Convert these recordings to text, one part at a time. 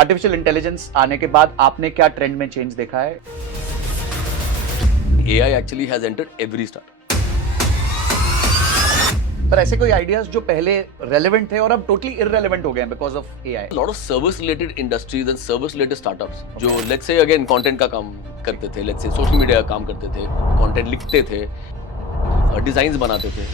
Artificial intelligence आने के बाद आपने क्या ट्रेंड में चेंज देखा है? AI actually has entered every startup. पर ऐसे कोई आइडियाज जो पहले रेलेवेंट थे और अब टोटली इररेलेवेंट हो गए हैं because of AI? A lot of service related industries and service related startups जो let's say again content का काम करते थे, let's say social media का काम करते थे, content लिखते थे, designs बनाते थे,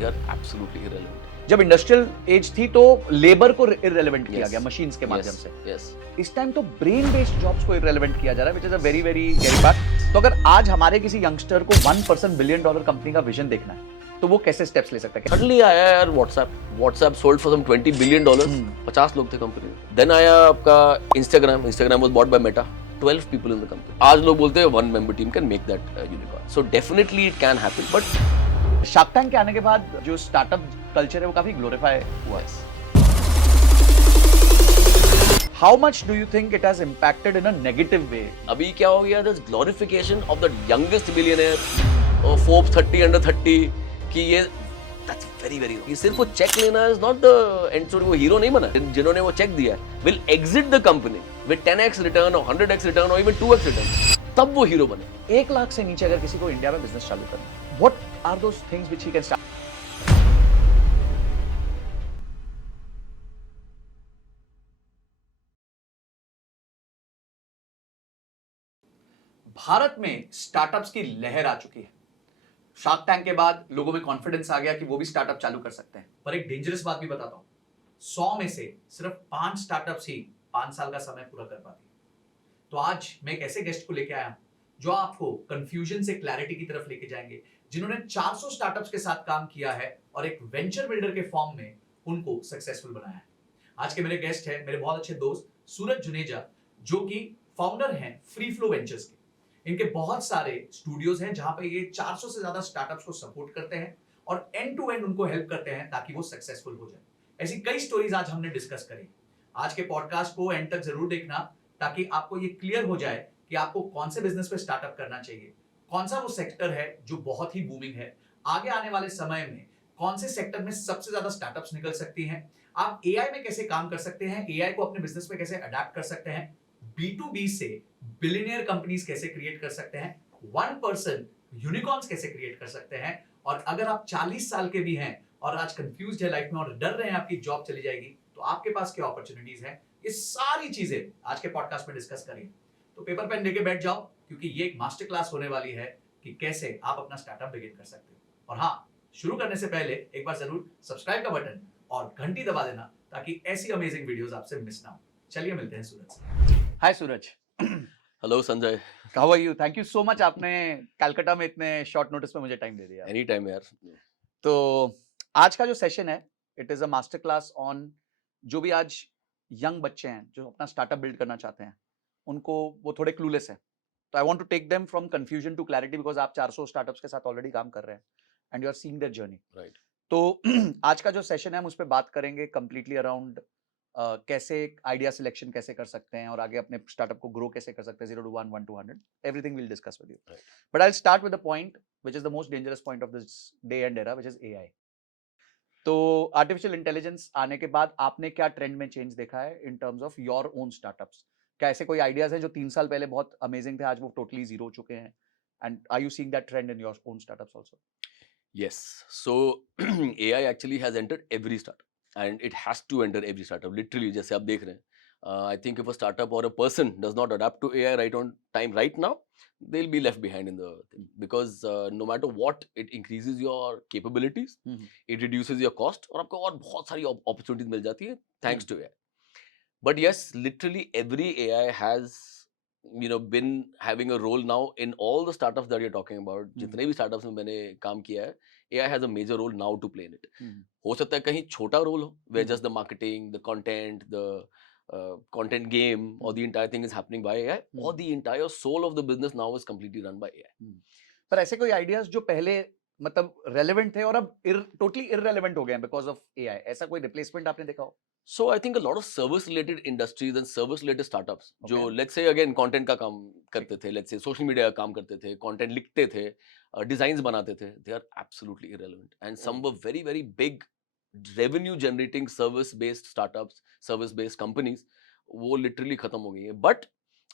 they are absolutely irrelevant. जब इंडस्ट्रियल एज थी तो लेबर को इररेलेवेंट किया Yes. गया मशीन्स के माध्यम Yes, से। yes. इस टाइम तो ब्रेन बेस्ड जॉब्स को इररेलेवेंट किया जा रहा है, which is a very very गहरी बात। तो अगर आज हमारे किसी यंगस्टर को 1% बिलियन डॉलर कंपनी का विजन देखना है तो वो कैसे स्टेप्स ले सकता है? Suddenly आया यार WhatsApp sold for some $20 billion, 50 लोग थे कंपनी में। Then आया आपका Instagram was bought by Meta, 12 people in the company. आज लोग बोलते हैं one member team can make that unicorn. So definitely it can happen, but shark tank के आने के बाद जो स्टार्टअप कल्चर है वो काफी ग्लोरीफाई हुआ है। How much do you think it has impacted in a negative वे? अभी क्या हो गया, this glorification of the youngest billionaire, Forbes 30 under 30 कि ये दैट्स वेरी वेरी रॉन्ग। ये सिर्फ वो चेक लेना is not the end story. वो हीरो नहीं बना। जिन्होंने वो चेक दिया will exit the company with 10x return और 100x रिटर्न और इवन 2x रिटर्न, तब वो हीरो बने। 1 लाख से नीचे अगर किसी को इंडिया में बिजनेस चालू करना है, what are those things which he can start? Bharat में स्टार्टअप्स की लहर आ चुकी है। शार्क टैंक के बाद लोगों में कॉन्फिडेंस आ गया कि वो भी स्टार्टअप चालू कर सकते हैं। पर एक डेंजरस बात भी बताता हूं, 100 में से सिर्फ 5 स्टार्टअप्स ही 5 साल का समय पूरा कर पाती। तो आज मैं एक ऐसे गेस्ट को लेके आया हूं जो आपको कंफ्यूजन से क्लैरिटी की तरफ लेके जाएंगे, जिन्होंने 400 स्टार्टअप्स के साथ काम किया है और एक वेंचर बिल्डर के फॉर्म में उनको सक्सेसफुल बनाया है। आज के मेरे गेस्ट हैं मेरे बहुत अच्छे दोस्त सूरज जुनेजा, जो कि फाउंडर हैं फ्री फ्लो वेंचर्स के। इनके बहुत सारे स्टूडियोज हैं जहां पे ये 400 से ज्यादा स्टार्टअप्स को सपोर्ट करते हैं और एंड टू एंड उनको हेल्प करते हैं ताकि वो सक्सेसफुल हो जाए। ऐसी कई स्टोरीज आज हमने डिस्कस करी। आज के पॉडकास्ट को एंड तक जरूर देखना ताकि आपको ये क्लियर हो जाए कि आपको कौन से बिजनेस पे स्टार्टअप करना चाहिए, कौन सा वो सेक्टर है जो बहुत ही बूमिंग है, आगे आने वाले समय में कौन से सेक्टर में सबसे ज्यादा स्टार्टअप्स निकल सकती हैं, आप एआई में कैसे काम कर सकते हैं, एआई को अपने बिजनेस में कैसे अडैप्ट कर सकते हैं, B2B से बिलियनियर कंपनीज कैसे क्रिएट कर सकते हैं, 1% यूनिकॉर्न्स कैसे क्रिएट कर सकते हैं। और अगर आप 40 साल के भी हैं और आज कंफ्यूज्ड है लाइफ में और डर रहे हैं आपकी जॉब चली जाएगी, तो आपके पास क्या अपॉर्चुनिटीज हैं, ये सारी चीजें आज के पॉडकास्ट में डिस्कस करेंगे। तो पेपर पेन लेके बैठ जाओ, क्योंकि ये एक मास्टर क्लास होने वाली है कि कैसे आप अपना स्टार्टअप बिगिन कर सकते हो। और हाँ, शुरू करने से पहले एक बार जरूर सब्सक्राइब का बटन और घंटी दबा देना ताकि ऐसी अमेजिंग वीडियोस आपसे मिस ना हो। चलिए मिलते हैं सूरज से। Hi Suraj. Hello Sanjay, how are you? Thank you so much, आपने कलकत्ता में इतने शॉर्ट नोटिस पे मुझे टाइम दे दिया। एनी टाइम यार। तो आज का जो सेशन है, it is a master class on जो भी आज यंग बच्चे हैं जो अपना स्टार्टअप बिल्ड करना चाहते हैं, उनको वो थोड़े क्लूलेस है। तो I want to take them from confusion to clarity, because आप 400 स्टार्टअप्स के साथ ऑलरेडी काम कर रहे हैं and you are seeing their journey. Right. तो आज का जो सेशन है हम उस पर बात करेंगे कंप्लीटली अराउंड कैसे आइडिया सिलेक्शन कैसे कर सकते हैं और आगे अपने स्टार्टअप को ग्रो कैसे कर सकते हैं, 0 to 1, 1 to 100, everything will discuss with you. But I will start with the point which is the most dangerous point of this day and era, which is AI. तो आर्टिफिशियल इंटेलिजेंस आने के बाद आपने क्या ट्रेंड में change देखा है इन terms of your own startups? क्या ऐसे कोई आइडियाज हैं जो 3 साल पहले बहुत अमेजिंग थे, आज वो टोटली जीरो हो चुके हैं? And are you seeing that trend in your own startups also? Yes. So AI actually has entered every startup, and it has to enter every startup. Literally, जैसे आप देख रहे हैं, I think if a startup or a person does not adapt to AI right on time, right now, they'll be left behind in the thing. Because no matter what, it increases your capabilities, it reduces your cost, और आपको और बहुत सारी opportunities मिल जाती है thanks to AI. But yes, literally every AI has been having a role now in all the startups that you're talking about. जितने भी startups में मैंने काम किया है, AI has a major role now to play in it. हो सकता है कहीं छोटा रोल हो, where just the marketing, the content, the content game, or the entire thing is happening by AI, or the entire soul of the business now is completely run by AI. पर ऐसे कोई ideas जो पहले मतलब relevant थे और अब totally irrelevant हो गए हैं बिकॉज ऑफ एआई, ऐसा कोई रिप्लेसमेंट आपने देखा हो? So I think a lot of service related industries and service related startups जो Okay. let's say again content का काम करते थे, let's say social media का काम करते थे, content लिखते थे, designs बनाते थे, they are absolutely irrelevant, and some were very very big revenue generating service based startups, service based companies वो लिटरली खत्म हो गई है. But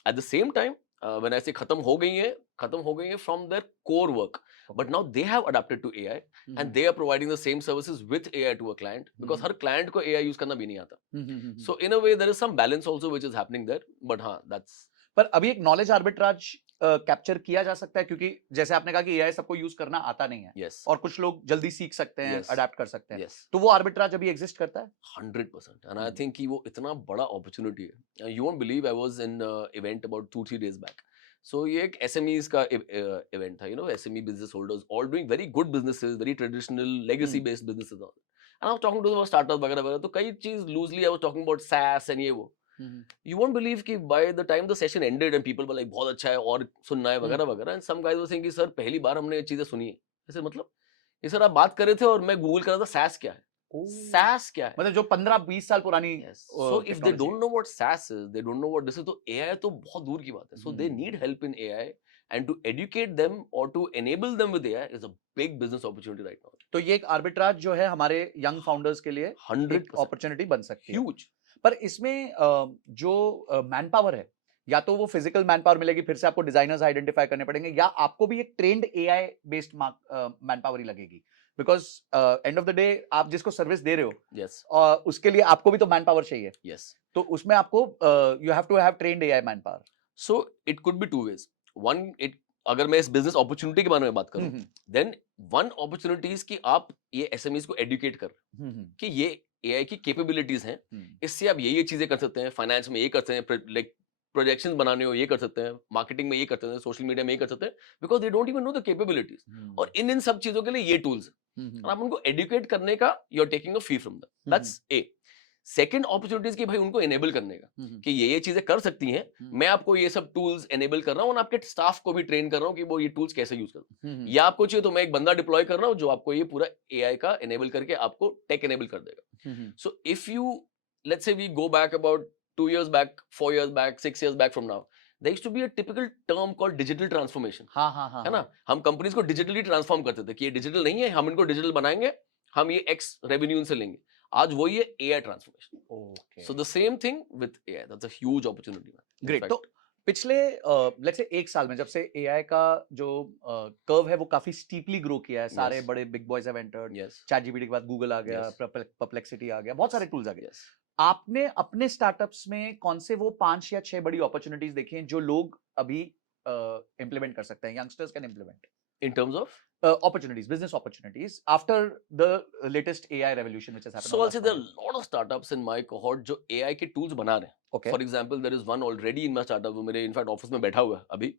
at the same time when I say खत्म हो गई है from their core work, but now they have adopted to AI and they are providing the same services with AI to a client, because हर client को AI use करना भी नहीं आता. So in a way there is some balance also which is happening there, but हाँ, that's पर अभी एक नॉलेज आर्बिट्राज कैप्चर किया जा सकता है, क्योंकि जैसे आपने कहा कि एआई सबको यूज करना आता नहीं है yes, और कुछ लोग जल्दी सीख सकते हैं, Yes. अडेप्ट कर सकते हैं, yes, तो वो आर्बिट्राज अभी एग्जिस्ट करता है. 100%. And I think कि वो इतना बड़ा opportunity है. You won't believe I was in event about 2-3 days back. So ये एक SMEs का event था, you know, SME business holders all doing very good businesses, very traditional legacy based businesses. And I was talking to them about startups वगैरह वगैरह, तो कई चीज loosely I was talking about SaaS and ये वो. You won't believe कि by the time the session ended and people were like बहुत अच्छा है और सुनना है वगैरह वगैरह, and some guys were saying कि सर पहली बार हमने ये चीजें सुनी है. ऐसे मतलब ये सर आप बात कर रहे थे और मैं गूगल कर रहा था SaaS क्या है. SaaS क्या है? मतलब जो 15-20 साल पुरानी Yes. So if they technology don't know what SaaS is, they don't know what this is, तो AI तो बहुत दूर की बात है. So they need help in AI, and to educate them or to enable them with AI is a big business opportunity right now. तो ये एक आर्बिट्राज जो है हमारे यंग फाउंडर्स के लिए 100% अपॉर्चुनिटी बन सकती है. huge. पर इसमें जो मैन पावर है, या तो वो फिजिकल मैन पावर मिलेगी, फिर से आपको डिजाइनर्स आइडेंटिफाई करने पड़ेंगे, या आपको भी एक trained AI based manpower ही लगेगी, because end of the day आप जिसको सर्विस दे रहे हो Yes. उसके लिए आपको भी तो मैन पावर चाहिए, Yes. तो उसमें आपको you have to have trained AI manpower. So it could be two ways. One, it अगर मैं इस बिजनेस अपॉर्चुनिटी के बारे में बात करूं, देन वन अपॉर्चुनिटी कि आप ये एसएमईज को एडुकेट कर कि ये एआई की कैपेबिलिटीज हैं, इससे आप ये चीजें कर सकते हैं, फाइनेंस में ये कर सकते हैं, लाइक प्रोजेक्शंस बनाने हो ये कर सकते हैं, मार्केटिंग में ये कर सकते हैं, सोशल मीडिया में ये कर सकते हैं, because they don't even know the capabilities. और इन सब चीजों के लिए ये टूल्स और आप उनको एडुकेट करने का you are taking a fee from that. That's a. Second opportunities की भाई उनको एनेबल करने का कि ये चीजें कर सकती हैं, मैं आपको ये सब टूल्स एनेबल कर रहा हूँ और आपके स्टाफ को भी ट्रेन कर रहा हूँ कि वो ये टूल्स कैसे यूज करते हैं. या आपको चाहिए तो मैं एक बंदा डिप्लॉय कर रहा हूँ जो आपको ये पूरा एआई का एनेबल करके आपको टेक एनेबल कर देगा. So if you let's say we go back about 2 years back, 4 years back, 6 years back from now, there used to be a typical term called digital transformation. है ना, हम companies को digitally transform करते थे कि ये डिजिटल नहीं है, हम इनको डिजिटल बनाएंगे, हम ये एक्स रेवेन्यू से लेंगे. आज वही है AI transformation. So the same thing with AI. That's a huge opportunity. Great. तो पिछले लेट्स से 1 साल में जब से एआई का जो कर्व है वो काफी स्टीपली ग्रो किया है, सारे Yes. बड़े big boys have entered, Yes. ChatGPT के बाद गूगल आ गया, Yes. परप्लेक्सिटी आ गया, बहुत सारे टूल्स आ गए. Yes. आपने अपने स्टार्टअप्स में कौन से वो 5 या 6 बड़ी अपॉर्चुनिटीज देखी हैं जो लोग अभी इम्प्लीमेंट कर सकते हैं, youngsters can implement In terms of, opportunities, business opportunities after the latest AI revolution which has happened? so I'll say there are a lot of startups in my cohort जो AI के tools बना रहे हैं. Okay. For example, there is one already in my startup वो मेरे in fact office में बैठा हुआ है अभी.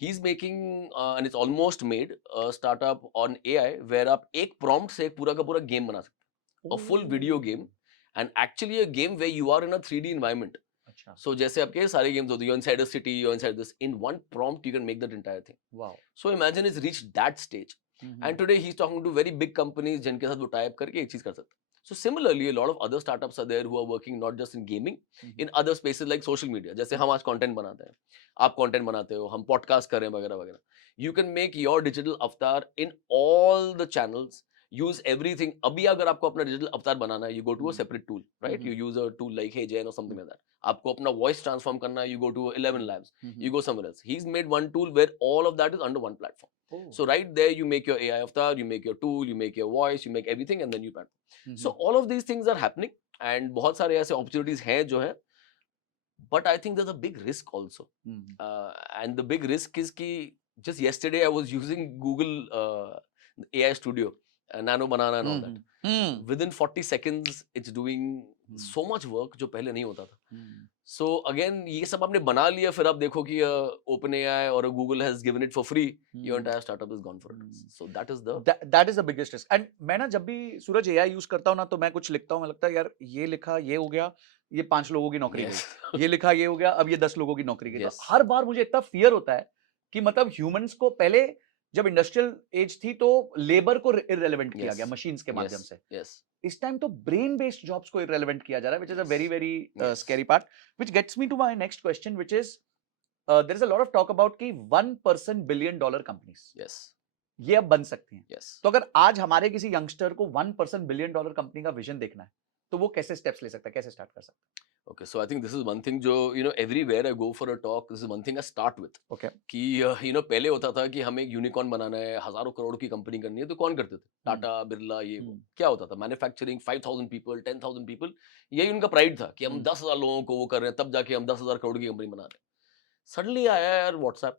He's making and it's almost made a startup on AI where आप एक prompt से एक पूरा का पूरा गेम बना सकते हैं. A full video game and actually a game where you are in a 3D environment. अच्छा. So जैसे आपके सारे गेम्स होते हैं, you're inside a city, you're inside this, in one prompt you can make that entire thing. Wow. So imagine it's reached that stage. And today he's talking to very big companies जिनके साथ वो tie up करके एक चीज कर सकते हैं. So similarly, a lot of other startups are there who are working not just in gaming, in other spaces like social media. जैसे हम आज content बनाते हैं, आप content बनाते हो, हम podcast कर रहे हैं वगैरह वगैरह. You can make your digital avatar in all the channels. Use everything. अभी अगर आपको अपना digital avatar बनाना है, you go to a separate tool, right? You use a tool like HeyGen or something like that. आपको अपना voice transform करना है, you go to 11 Labs. You go somewhere else. He's made one tool where all of that is under one platform. So right there, you make your AI avatar, you make your tool, you make your voice, you make everything, and then you platform. So all of these things are happening, and बहुत सारे ऐसे opportunities हैं जो हैं. But I think there's a big risk also, and the big risk is कि just yesterday I was using Google AI Studio, Nano Banana and all that. Within 40 seconds, it's doing so much work जो पहले नहीं होता था. So again, ये सब आपने बना लिया, फिर आप देखो कि OpenAI or Google has given it for free, your entire startup is gone for it. So that is the biggest risk. And मैं ना जब भी सूरज AI यूज करता हूँ ना, तो मैं कुछ लिखता हूँ, मैं लगता है यार ये लिखा ये हो गया, ये 5 लोगों की नौकरी गई, ये लिखा ये हो गया, अब ये 10 लोगों की नौकरी गई. तो हर बार मुझे इतना फियर होता है कि मतलब ह्यूमंस को पहले जब इंडस्ट्रियल एज थी तो लेबर को इररिलेवेंट किया गया मशीन्स के माध्यम से. इस टाइम तो ब्रेन बेस्ड जॉब्स को इररिलेवेंट किया जा रहा है, which is a very very scary part, which gets me to my next question, which is there is a lot of talk about कि 1% $1 billion companies ये अब बन सकती हैं. तो अगर आज हमारे किसी यंगस्टर को 1% $1 billion कंपनी का विजन देखना है तो वो कैसे स्टेप्स ले सकता है, कैसे स्टार्ट कर सकता है? Okay, so I think this is one thing जो everywhere I go for a talk, this is one thing I start with. Okay. कि पहले होता था कि हमें एक यूनिकॉर्न बनाना है, हजारों करोड़ की कंपनी करनी है, तो कौन करते थे? टाटा, बिरला, ये वो। क्या होता था? मैन्युफैक्चरिंग 5,000 पीपल, 10,000 पीपल, यही उनका प्राइड था कि हम 10,000 लोगों को वो कर रहे हैं, तब जाके हम 10,000 करोड़ की कंपनी बना रहे हैं। सडनली आया यार WhatsApp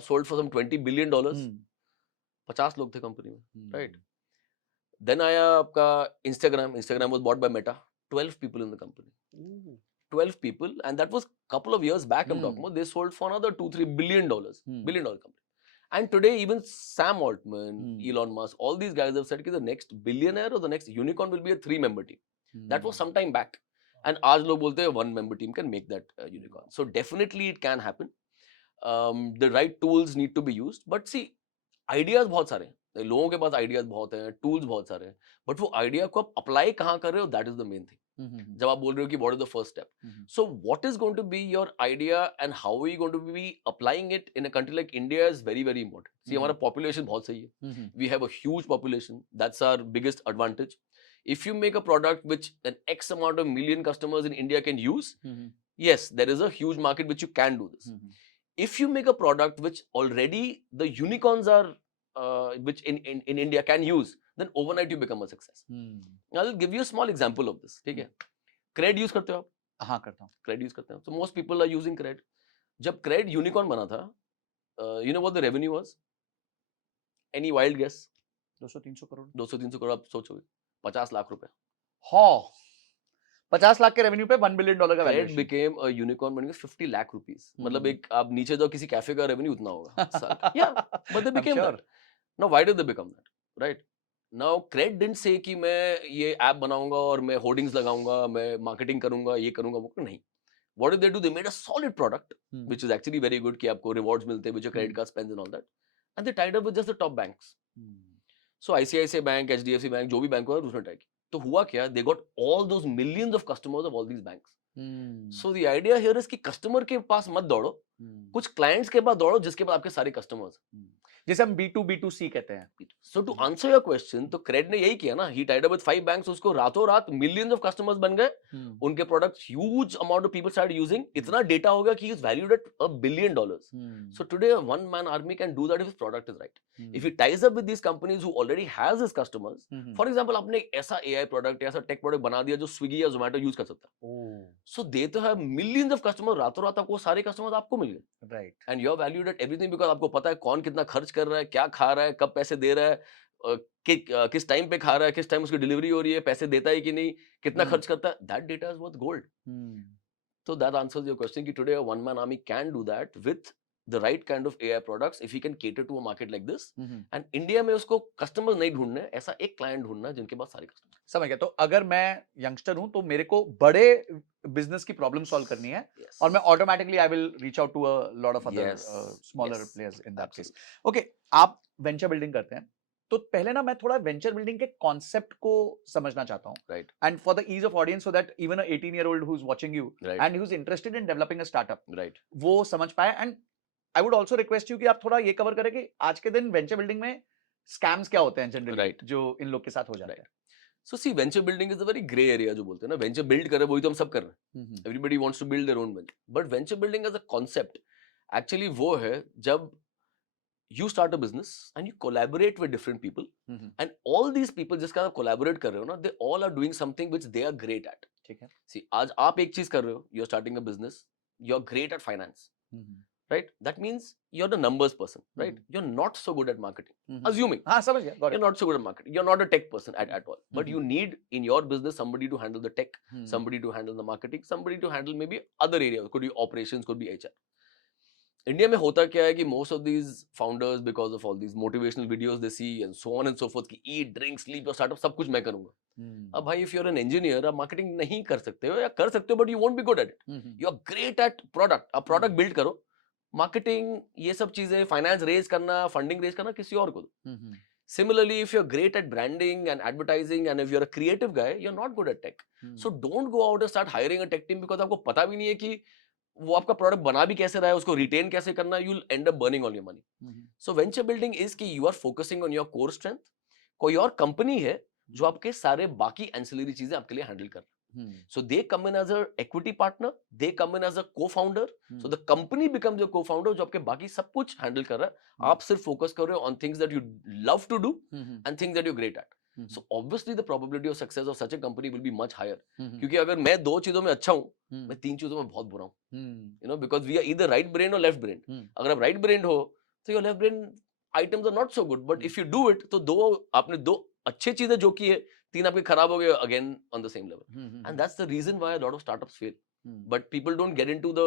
sold for some $20 billion, 50 लोग थे कंपनी में, राइट? Then आया आपका Instagram was bought by Meta, 12 people in the company. 12 people, and that was couple of years back I'm talking about. They sold for another $2-3 billion, billion dollar company. And today even Sam Altman, Elon Musk, all these guys have said that the next billionaire or the next unicorn will be a 3-member team. That was some time back. And आज लोग बोलते हैं 1-member team can make that unicorn. So definitely it can happen. The right tools need to be used. But see, ideas बहुत सारे हैं. लोगों के पास ideas बहुत हैं, टूल्स बहुत सारे हैं, बट वो आइडिया को आप अप्लाई कहाँ कर रहे हो, that is the main thing. जब आप बोल रहे हो कि what is the first step, so what is going to be your idea and how are you going to be applying it in a country like India is very very important. See हमारा population बहुत सही है, we have a huge population, that's our biggest advantage. If you make a product which an X amount of million customers in India can use, yes, there is a huge market which you can do this. If you make a product which already the unicorns are which in India can use, then overnight you become a success. I'll give you a small example of this. ठीक है? Cred use करते हो आप? हाँ करता हूँ. Cred use करते हैं. So most people are using Cred. जब Cred unicorn बना था, you know what the revenue was? Any wild guess? 200-300 crore. 200-300 crore आप सोचोगे. 50 लाख रुपए. हाँ. 50 लाख के रेवेन्यू पे $1 billion का Cred valuation. became a unicorn बन गया 50 लाख रुपीस. मतलब एक आप नीचे जाओ किसी कैफे का रेवेन्यू उतना होगा. Yeah, but they became that. Now why did they become that? Right? Now Cred didn't say कि मैं ये ऐप बनाऊंगा और मैं होर्डिंग्स लगाऊंगा, मैं मार्केटिंग करूंगा, ये करूंगा, वो नहीं. What did they do? They made a solid product, which is actually very good कि आपको rewards मिलते हैं, which your credit card spends and all that. And they tied up with just the top banks. So ICICI Bank, HDFC Bank, जो भी bank हुआ उसने tie किया. तो हुआ क्या? They got all those millions of customers of all these banks. So the idea here is कि customer के पास मत दौड़ो, कुछ क्लाइंट्स के पास दौड़ो जिसके पास आपके सारे कस्टमर्स. जिसे हम B2B2C कहते हैं. So to answer your question, तो Cred ने यही किया ना, he tied up with 5 banks, उसको रातों रात millions of customers बन गए, उनके products huge amount of people started using, इतना data हो गया कि he is valued at $1 billion. So today a one-man army can do that if his product is right. If he ties up with these companies who already has his customers, for example, आपने एक ऐसा AI product, ऐसा tech product बना दिया जो Swiggy या Zomato use कर सकता है. So they तो have millions of customers, रातों रात आपको सारे customers आपको मिल गए. Right. And you are valued at everything because आपको पता है कौन कितना खर्च कर रहा है, क्या खा रहा है, कब पैसे दे रहा है, किस टाइम पे खा रहा है, किस टाइम उसकी डिलीवरी हो रही है, पैसे देता है कि नहीं, कितना खर्च करता है. That data is worth gold. So that answers your question कि today a one-man army can do that with the right kind of AI products if he can cater to a market like this. And India में उसको customers नहीं ढूंढने, ऐसा एक client ढूंढना जिनके पास सारे customers. समझ गया. तो अगर मैं यंगस्टर हूं तो मेरे को बड़े बिजनेस की प्रॉब्लम सॉल्व करनी है, और मैं automatically I will reach out to a lot of other smaller players in that case. Okay, आप वेंचर बिल्डिंग करते हैं, तो पहले ना मैं थोड़ा वेंचर बिल्डिंग के कॉन्सेप्ट को समझना चाहता हूँ. Right. And for the ease of audience so that even a 18-year-old who's watching you Right. and who's interested in developing a startup, Right. वो समझ पाए. And I would also request you कि आप थोड़ा ये कवर करें कि आज के दिन वेंचर बिल्डिंग में स्कैम्स क्या होते हैं जनरली, Right. जो इन लोग के साथ हो जाते हैं. So see, venture building is a very gray area जो बोलते हैं ना, venture build कर रहे हैं वही तो हम सब कर रहे हैं. Everybody wants to build their own venture. But venture building as a concept actually वो है जब you start a business and you collaborate with different people, and all these people जिसका आप collaborate कर रहे हो ना, they all are doing something which they are great at. ठीक है. See, आज आप एक चीज कर रहे हो, you're starting a business, you're great at finance, right? That means you're the numbers person, right? You're not so good at marketing. Assuming हाँ समझ गया. Got it. you're not so good at marketing, you're not a tech person at all, but you need in your business somebody to handle the tech, somebody to handle the marketing, somebody to handle maybe other areas, could be operations, could be HR. India में होता क्या है कि most of these founders, because of all these motivational videos they see and so on and so forth, कि eat, drink, sleep, your startup, सब कुछ मैं करूंगा. अब भाई if you're an engineer, आप marketing नहीं कर सकते हो, या कर सकते हो but you won't be good at it. You're great at product, आप product build करो, marketing ये सब चीजें, finance raise करना, funding raise करना किसी और को दो. Similarly, if you're great at branding and advertising, and if you're a creative guy, you're not good at tech. So don't go out and start hiring a tech team because आपको पता भी नहीं है कि वो आपका प्रोडक्ट बना भी कैसे रहा है, उसको रिटेन कैसे करना है. you'll end up burning all your money. So venture building is कि you are focusing on your core strength. कोई और कंपनी है जो आपके सारे बाकी एंसिलरी चीजें आपके लिए हैंडल कर रहा So they come in as a equity partner, they come in as a co-founder. So the company becomes your co-founder, जो आपके बाकी सब कुछ handle कर रहा है. आप सिर्फ focus कर रहे हो on things that you love to do and things that you're great at. So obviously the probability of success of such a company will be much higher. क्योंकि अगर मैं 2 चीजों में अच्छा हूँ, मैं 3 चीजों में बहुत बुरा हूँ. You know, because we are either right brain or left brain. अगर आप right brain हो, तो your left brain items are not so good. But if you do it, तो आपने 2 अच्छी चीजें जो की है, 3 आपके खराब हो गए again on the same level. And that's the reason why a lot of startups fail. But people don't get into the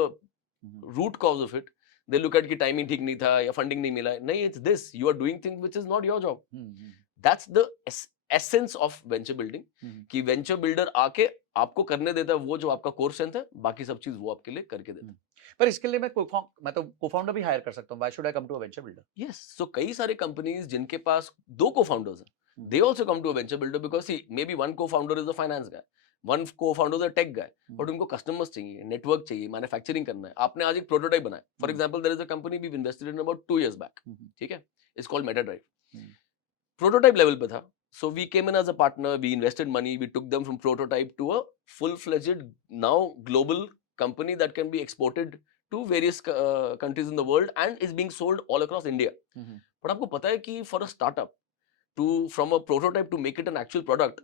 root cause of it. They look at कि timing ठीक नहीं था या funding नहीं मिला. नहीं, it's this. You are doing things which is not your job. That's the essence of venture building. कि venture builder आके आपको करने देता है वो जो आपका core strength है, बाकी सब चीज वो आपके लिए करके देता है. पर इसके लिए मैं तो co-founder भी हायर कर सकता हूँ. Why should I come to a venture builder? Yes. So कई सारे companies जिनके पास 2 co-founders हैं, they also come to a venture builder because see, maybe one co-founder is a finance guy, one co-founder is a tech guy, but उनको customers चाहिए, network चाहिए, manufacturing करना है. आपने आज एक prototype बनाया. For example, there is a company we've invested in about 2 years back. ठीक है? It's called MetaDrive. Prototype level पे था. So we came in as a partner, we invested money, we took them from prototype to a full-fledged now global company that can be exported to various countries in the world and is being sold all across India. But आपको पता है कि for a startup from a prototype to make it an actual product,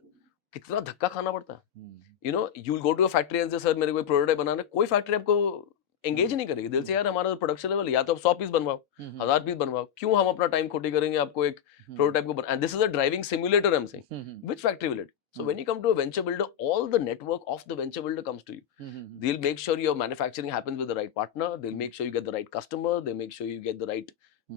कितना धक्का खाना पड़ता है. You know, you'll go to a factory and say, sir, मेरे को prototype बनाना है. कोई factory आपको engage नहीं करेगी. दिल से यार हमारा production level या तो आप 100 पीस बनवाओ, 1000 पीस बनवाओ. क्यों हम अपना time खोटी करेंगे आपको एक prototype को and this is a driving simulator I'm saying. Which factory will it? So when you come to a venture builder, all the network of the venture builder comes to you. They'll make sure your manufacturing happens with the right partner. They'll make sure you get the right customer. They'll make sure you get the right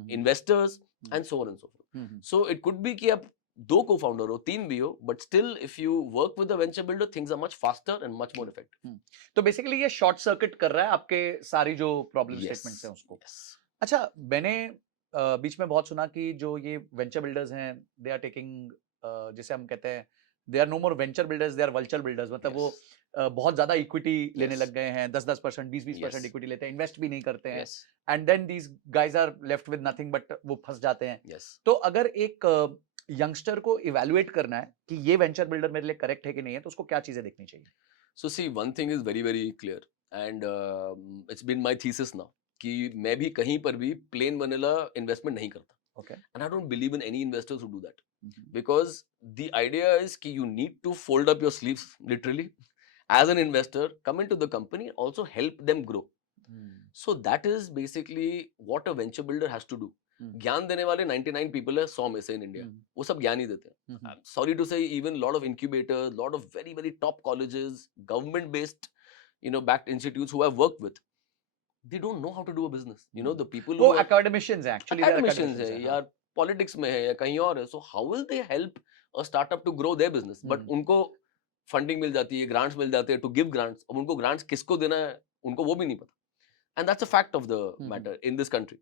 investors and so on and so forth. So it could be कि आप 2 co-founder हो, 3 भी हो, but still if you work with the venture builder, things are much faster and much more effective. तो basically ये short circuit कर रहा है आपके सारी जो प्रॉब्लम स्टेटमेंट्स हैं उसको. अच्छा, मैंने बीच में बहुत सुना कि जो ये वेंचर बिल्डर्स हैं, दे आर टेकिंग, जिसे हम कहते हैं, they are no more venture builders, they are vulture builders. मतलब वो बहुत ज्यादा इक्विटी लेने लग गए हैं, 10-10%, 20-20% इक्विटी लेते हैं, इन्वेस्ट भी नहीं करते हैं, and then these guys are left with nothing but वो फंस जाते हैं. तो अगर एक यंगस्टर को इवैल्यूएट करना है कि ये वेंचर बिल्डर मेरे लिए करेक्ट है कि नहीं है, तो उसको क्या चीजें देखनी चाहिए? So see, one thing is very very clear and it's been my thesis now कि मैं भी कहीं पर भी plain vanilla investment नहीं करता. Okay. And I don't believe in any investors who do that. Because the idea is कि you need to fold up your sleeves literally as an investor, come into the company, also help them grow. So that is basically what a venture builder has to do. ज्ञान देने वाले 99 people है 100 में से in India. वो सब ज्ञान ही देते हैं. I'm sorry to say, even lot of incubators, lot of very very top colleges, government based, you know, backed institutes who I've worked with, they don't know how to do a business. You know, the people वो who are academicians हैं actually. academicians है या politics में है या कहीं और है. So how will they help a startup to grow their business? But उनको funding मिल जाती है, grants मिल जाते हैं to give grants. अब उनको grants किसको देना है उनको वो भी नहीं पता. And that's a fact of the matter in this country.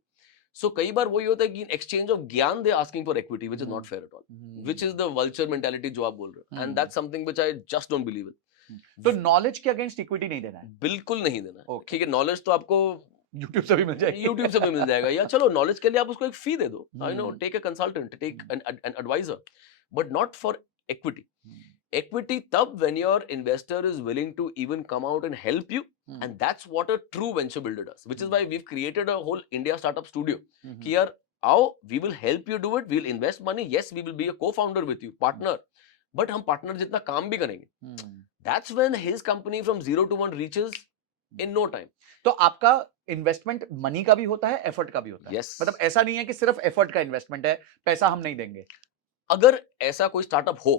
So कई बार वही होता है कि in exchange of ज्ञान they are asking for equity, which is not fair at all. Which is the vulture mentality जो आप बोल रहे हो. And that's something which I just don't believe in. तो नॉलेज के अगेंस्ट इक्विटी नहीं देना है? बिल्कुल नहीं देना है. Okay. ठीक है, नॉलेज तो आपको YouTube से भी मिल जाएगी. YouTube से भी मिल जाएगा या चलो नॉलेज के लिए आप उसको एक फी दे दो. I know, take a consultant, take an advisor, but not for equity. Equity तब when your investor is willing to even come out and help you, and that's what a true venture builder does. Which is why we've created a whole India startup studio. कि यार आओ, we will help you do it. We'll invest money. Yes, we will be a co-founder with you, partner. But हम partner जितना काम भी करेंगे. That's when his company from 0 to 1 reaches in no time. तो आपका इन्वेस्टमेंट मनी का भी होता है, एफर्ट का भी होता है. Yes. मतलब ऐसा नहीं है कि सिर्फ एफर्ट का इन्वेस्टमेंट है, पैसा हम नहीं देंगे. अगर ऐसा कोई स्टार्टअप हो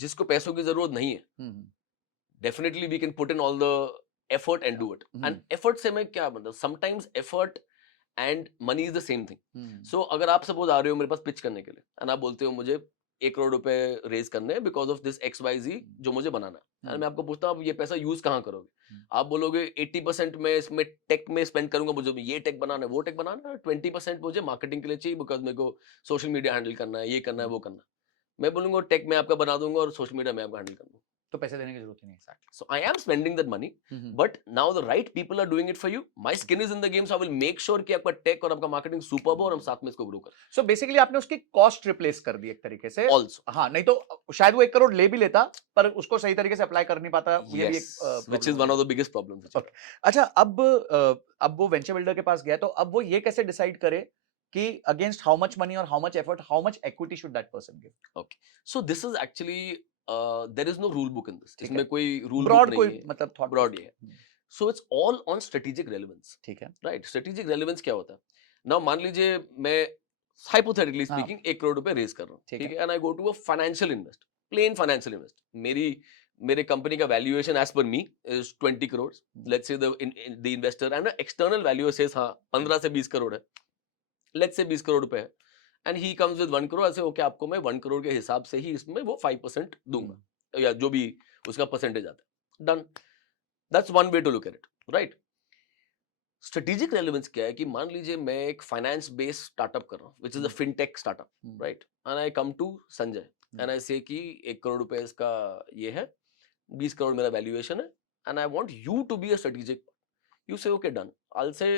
जिसको पैसों की जरूरत नहीं है, definitely we can put in all the effort and do it. And effort से मैं क्या मतलब, sometimes effort and money is the same thing. So अगर आप सपोज आ रहे हो मेरे पास पिच करने के लिए एंड आप बोलते हो मुझे 1 करोड़ रुपए रेज करने हैं बिकॉज ऑफ दिस XYZ जो मुझे बनाना है, एंड मैं आपको पूछता हूँ आप ये पैसा यूज कहाँ करोगे? आप बोलोगे 80% मैं इसमें टेक में स्पेंड करूंगा, मुझे ये टेक बनाना है वो टेक बनाना है, 20% मुझे मार्केटिंग के लिए चाहिए बिकॉज मेरे को सोशल मीडिया हैंडल करना है, ये करना है वो करना है. मैं बोलूंगा टेक मैं आपका बना दूंगा और सोशल मीडिया मैं आपका हैंडल कर दूंगा. तो पैसे देने की जरूरत ही नहीं है। So I am spending that money, but now the right people are doing it for you. My skin is in the game, so I will make sure कि आपका टेक और आपका मार्केटिंग सुपर हो और हम साथ में इसको ग्रो करें. सो बेसिकली आपने उसकी कॉस्ट रिप्लेस कर दी एक तरीके से। Also, हाँ, नहीं तो शायद वो 1 करोड़ ले भी लेता पर उसको सही तरीके से अप्लाई कर नहीं पाता। ये भी एक yes, which problem is one है। of the biggest problems. which Okay. अच्छा, अब वो वेंचर बिल्डर के पास गया तो अब वो ये कैसे डिसाइड करे कि अगेंस्ट हाउ मच मनी और how much effort, how much equity should that person give? So this is actually there is no rule book in this. ठीक इसमें है। कोई rule book ब्रॉड नहीं कोई है. मतलब थॉट Broad ये है. So it's all on strategic relevance. ठीक है। Right? Strategic relevance क्या होता है? Now मान लीजिए मैं hypothetically हाँ। speaking 1 करोड़ रुपए रेज कर रहा हूँ. ठीक ठीक है। है? And I go to a financial investor, plain financial investor. मेरे कंपनी का valuation as per me is 20 crore. Let's say the investor and external value says हाँ 15 से 20 करोड़ है. लेट्स से 20 करोड़ रुपए है and he comes with 1 crore. ऐसे ओके आपको मैं 1 करोड़ के हिसाब से ही इसमें वो 5% दूंगा या जो भी उसका परसेंटेज आता है. Done. That's one way to look at it. Right. Strategic relevance क्या है कि मान लीजिए मैं एक फाइनेंस बेस्ड स्टार्टअप कर रहा हूँ which is a fintech startup. Right. And I come to Sanjay and I say कि 1 करोड़ रुपए इसका ये है, 20 करोड़ मेरा वैल्यूएशन है and I want you to be a strategic. You say okay done. I say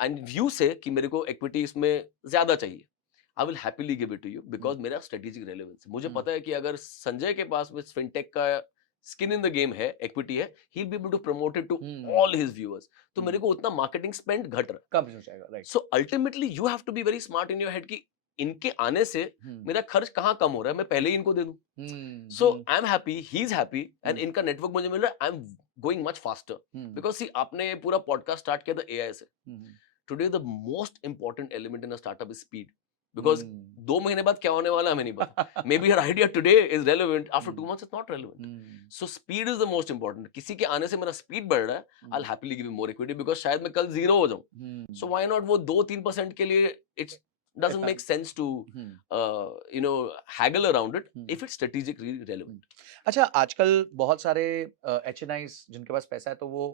and you से कि मेरे को इक्विटी इसमें ज्यादा चाहिए. I will happily give it to you because मेरा स्ट्रेटेजिक रेलेवेंस है. मुझे पता है कि अगर संजय के पास विद फिनटेक का स्किन इन द गेम है, इक्विटी है, he will be able to promote it to all his viewers. तो मेरे को उतना मार्केटिंग स्पेंड घट रहा है. कम हो जाएगा. Right. So ultimately you have to be very smart in your head कि इनके आने से मेरा खर्च कहाँ कम हो रहा है, मैं पहले ही इनको दे दूं. So I am happy, he is happy and इनका नेटवर्क मुझे मिल रहा है. I am going much faster because see आपने पूरा पॉडकास्ट स्टार्ट किया था एआई से. Today the most important element in a startup is speed. Because 2 महीने बाद क्या होने वाला हमें नहीं पता. May be your idea today is relevant, after 2 months it's not relevant. So speed is the most important. किसी के आने से मेरा स्पीड बढ़ रहा है, आई will happily give you more equity because शायद मैं कल जीरो हो जाऊं. सो व्हाई नॉट वो 2-3% के लिए it's doesn't make sense to haggle around it if it's strategically relevant. अच्छा, आजकल बहुत सारे HNIs जिनके पास पैसा है तो वो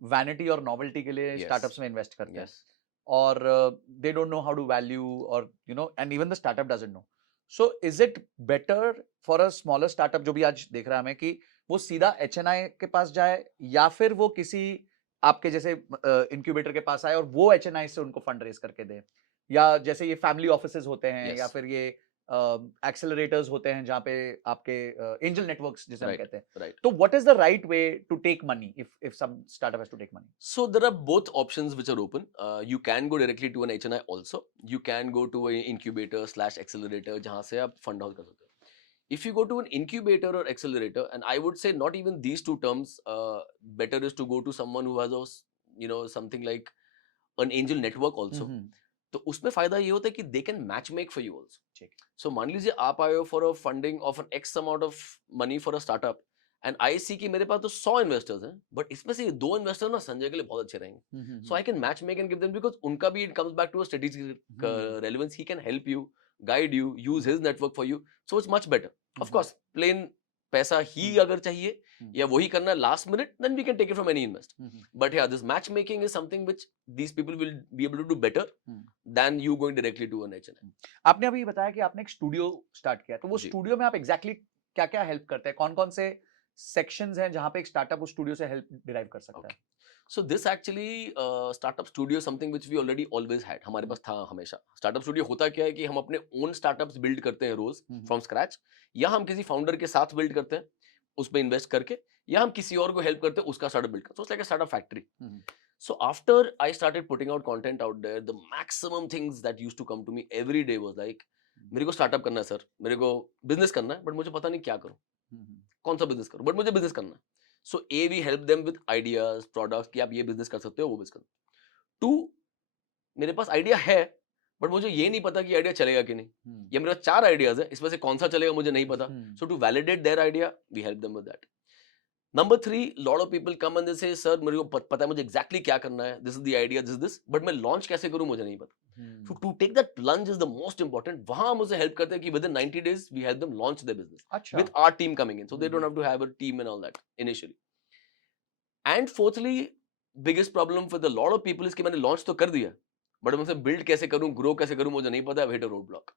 वैनिटी और नॉवेल्टी के लिए स्टार्टअप्स में इन्वेस्ट करते हैं और they don't know how to value और and even the startup doesn't know. So is it better for a smaller startup जो भी आज देख रहा है हमें कि वो सीधा HNI के पास जाए या फिर वो किसी आपके जैसे इंक्यूबेटर के पास आए और वो HNI से उनको फंड रेज करके दे, या जैसे ये फैमिली ऑफिसेज होते हैं या फिर ये एक्सेलरेटर्स होते हैं जहाँ पे आपके एंजल नेटवर्क्स जिसे हम कहते हैं. तो what is the right way to take money if some startup has to take money? So there are both options which are open. You can go directly to an HNI also. You can go to an incubator/accelerator जहाँ से आप fund house कर सकते हो. If you go to an incubator or accelerator, and I would say not even these two terms, better is to go to someone who has a something like an angel network also. तो उसमें फायदा ये होता है कि they can match make for you also. So मान लीजिए आप आए हो for a funding of an X amount of money for a startup and I see कि मेरे पास तो 100 इन्वेस्टर्स हैं बट इसमें से 2 इन्वेस्टर ना संजय के लिए बहुत अच्छे रहेंगे. So I can match make and give them because उनका भी it comes back to a strategic relevance. He can help you, guide you, use his network for you. So it's much better. Of course plain पैसा ही अगर चाहिए या वही करना last minute, then we can take it from any investor. But yeah, this matchmaking is something which these people will be able to do better than you going directly to an HNI. आपने अभी बताया कि आपने एक studio start किया, तो वो studio में आप एग्जैक्टली क्या-क्या हेल्प करते हैं? कौन-कौन से सेक्शंस हैं जहाँ पे एक स्टार्टअप उस स्टूडियो से हेल्प डिराइव कर सकता है? So this actually startup studio is something which we already always had. हमारे पास था हमेशा. स्टार्टअप स्टूडियो होता क्या है कि हम अपने ओन स्टार्टअप्स बिल्ड करते हैं रोज फ्रॉम स्क्रैच, या हम किसी फाउंडर के साथ बिल्ड करते हैं उसमें इन्वेस्ट करके, या हम किसी और को हेल्प करते हैं उसका स्टार्टअप बिल्ड करते हैं. So it's like a startup factory. So after I started putting out content out there, the maximum things that used to come to me every day was like, मेरे को startup करना है sir, मेरे को business करना है but मुझे पता नहीं क्या करूं, कौन सा बिजनेस करूं, बट मुझे बिजनेस करना है. So A, we help them with ideas, products कि आप ये बिजनेस कर सकते हो, वो बिजनेस कर. 2, मेरे पास आइडिया है बट मुझे ये नहीं पता कि आइडिया चलेगा कि नहीं, या मेरे पास 4 आइडियाज है, इसमें से कौन सा चलेगा मुझे नहीं पता. So to validate their idea, we help them with that. Number 3, lot of people come and they say, sir मेरे को पता है मुझे exactly क्या करना है, this is the idea, this is this, but मैं launch कैसे करूं मुझे नहीं पता. So to take that plunge is the most important. वहां हम उसे help करते हैं कि within 90 days we help them launch their business. अच्छा. With our team coming in, so they don't have to have a team and all that initially. And fourthly, biggest problem for the lot of people is कि मैंने launch तो कर दिया but मैं उसे build कैसे करूं, grow कैसे करूं मुझे नहीं पता. I've hit a roadblock.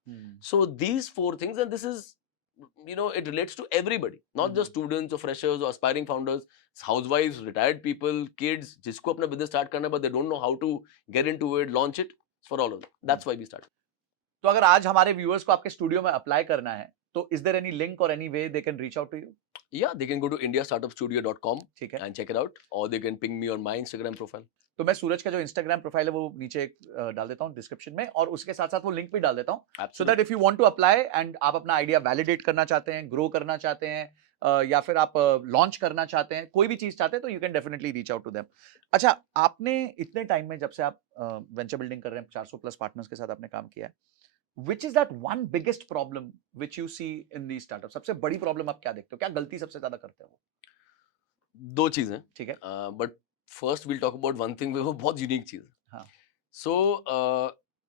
So these 4 things, and this is it relates to everybody, not just students or freshers or aspiring founders, housewives, retired people, kids, जिसको अपना business start करना है but they don't know how to get into it, launch it. It's for all of them. That's why we started. तो अगर आज हमारे viewers को आपके स्टूडियो में अप्लाई करना है तो इज देयर एनी लिंक और any way they can reach out to you? Yeah, they can go to indiastartupstudio.com ठीक है, and check it out, or they can ping me on my Instagram profile. तो मैं सूरज का जो Instagram profile है वो नीचे डाल देता हूँ डिस्क्रिप्शन में, और उसके साथ साथ वो लिंक भी डाल देता हूँ, so that if you want to apply and आप अपना आइडिया वैलिडेट करना चाहते हैं, ग्रो करना चाहते हैं, या फिर आप लॉन्च करना चाहते हैं, कोई भी चीज चाहते हैं, तो you can definitely reach out to them. अच्छा, आपने इतने टाइम में, जब से आप वेंचर बिल्डिंग कर रहे हैं, 400 प्लस पार्टनर्स के साथ आपने काम किया है, which is that one biggest problem which you see in these startups? सबसे बड़ी प्रॉब्लम आप क्या देखते हो, क्या गलती सबसे ज्यादा करते हो? दो चीजें, ठीक है, but first will talk about one thing, वो बहुत यूनिक चीज है. हाँ. So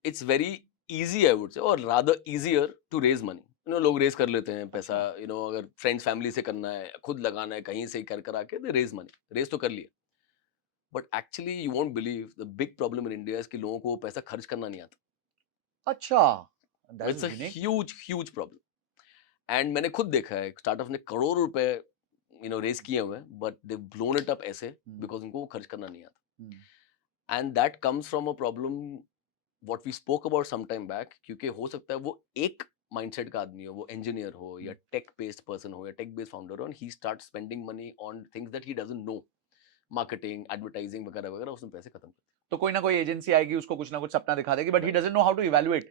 it's very easy, I would say, और rather easier to raise money. लोग रेज कर लेते हैं पैसा, अगर फ्रेंड्स फैमिली से करना है, खुद लगाना है, कहीं से कर करा के दे रेज मनी, रेज तो कर लिया. But actually you won't believe the big problem in India is कि लोगों को पैसा खर्च करना नहीं आता. अच्छा, it's a huge problem. And मैंने खुद देखा है स्टार्टअप ने करोड़ रुपए रेज किए हुए हैं, but they blown it up ऐसे बिकॉज उनको वो खर्च करना नहीं आता. And that comes from a problem what we spoke about some time back, क्योंकि हो सकता है वो एक माइंडसेट का आदमी हो, वो इंजीनियर हो या टेक बेस्ड पर्सन हो या टेक बेस्ड फाउंडर हो, and he start spending money on things that he doesn't no, marketing, advertising वगैरह वगैरह, उसमें पैसे खत्म. तो कोई ना कोई एजेंसी आएगी, उसको कुछ ना कुछ सपना दिखा देगी, but he doesn't know how to evaluate.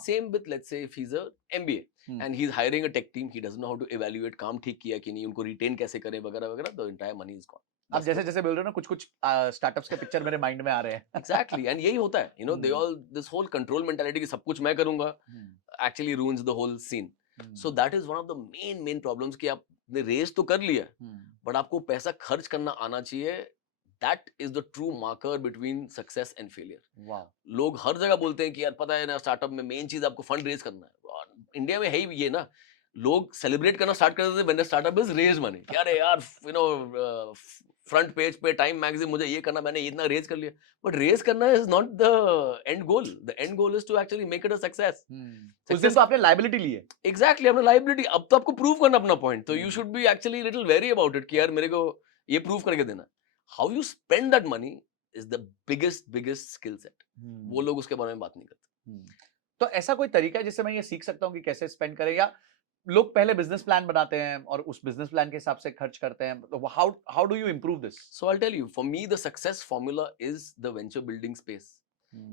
Same with, let's say, if he's a MBA and he's hiring a tech team, he doesn't know how to evaluate काम ठीक किया कि नहीं, उनको रिटेन कैसे करें वगैरह वगैरह, the entire money is gone. आप जैसे जैसे बोल रहे हो ना, कुछ कुछ स्टार्टअप्स के पिक्चर मेरे माइंड में आ रहे हैं. Exactly, and यही होता है, they all, this whole control mentality कि सब कुछ मैं करूंगा, actually ruins the whole scene. So that is one of the main problems कि आपने रेस तो कर लिया, but आपको पैसा खर्च करना आना चाहिए. That is the true marker between success and failure. Wow. लोग हर जगह बोलते हैं कि यार पता है ना, स्टार्टअप में मेन चीज आपको फंड रेज करना है. और इंडिया में है ही ये ना, लोग सेलिब्रेट करना स्टार्ट कर देते हैं when the startup is raise money. अरे यार, फ्रंट पेज पे टाइम मैगजीन, मुझे ये करना, मैंने इतना रेज कर लिया. बट रेज करना is not the end goal. The end goal is to actually make it a success. उस दिन तो आपने लायबिलिटी ली है. एग्जैक्टली, आपने लायबिलिटी, अब तो आपको प्रूव करना अपना पॉइंट, तो you should be actually little very about it कि यार मेरे को ये प्रूव करके देना. How you spend that money is the biggest skill set. वो लोग उसके बारे में बात नहीं करते. तो ऐसा कोई तरीका है जिससे मैं ये सीख सकता हूँ कि कैसे स्पेंड करें, या लोग पहले बिजनेस प्लान बनाते हैं और उस बिजनेस प्लान के हिसाब से खर्च करते हैं, तो how do you improve this? So I'll tell you, for me the success formula is the venture building space.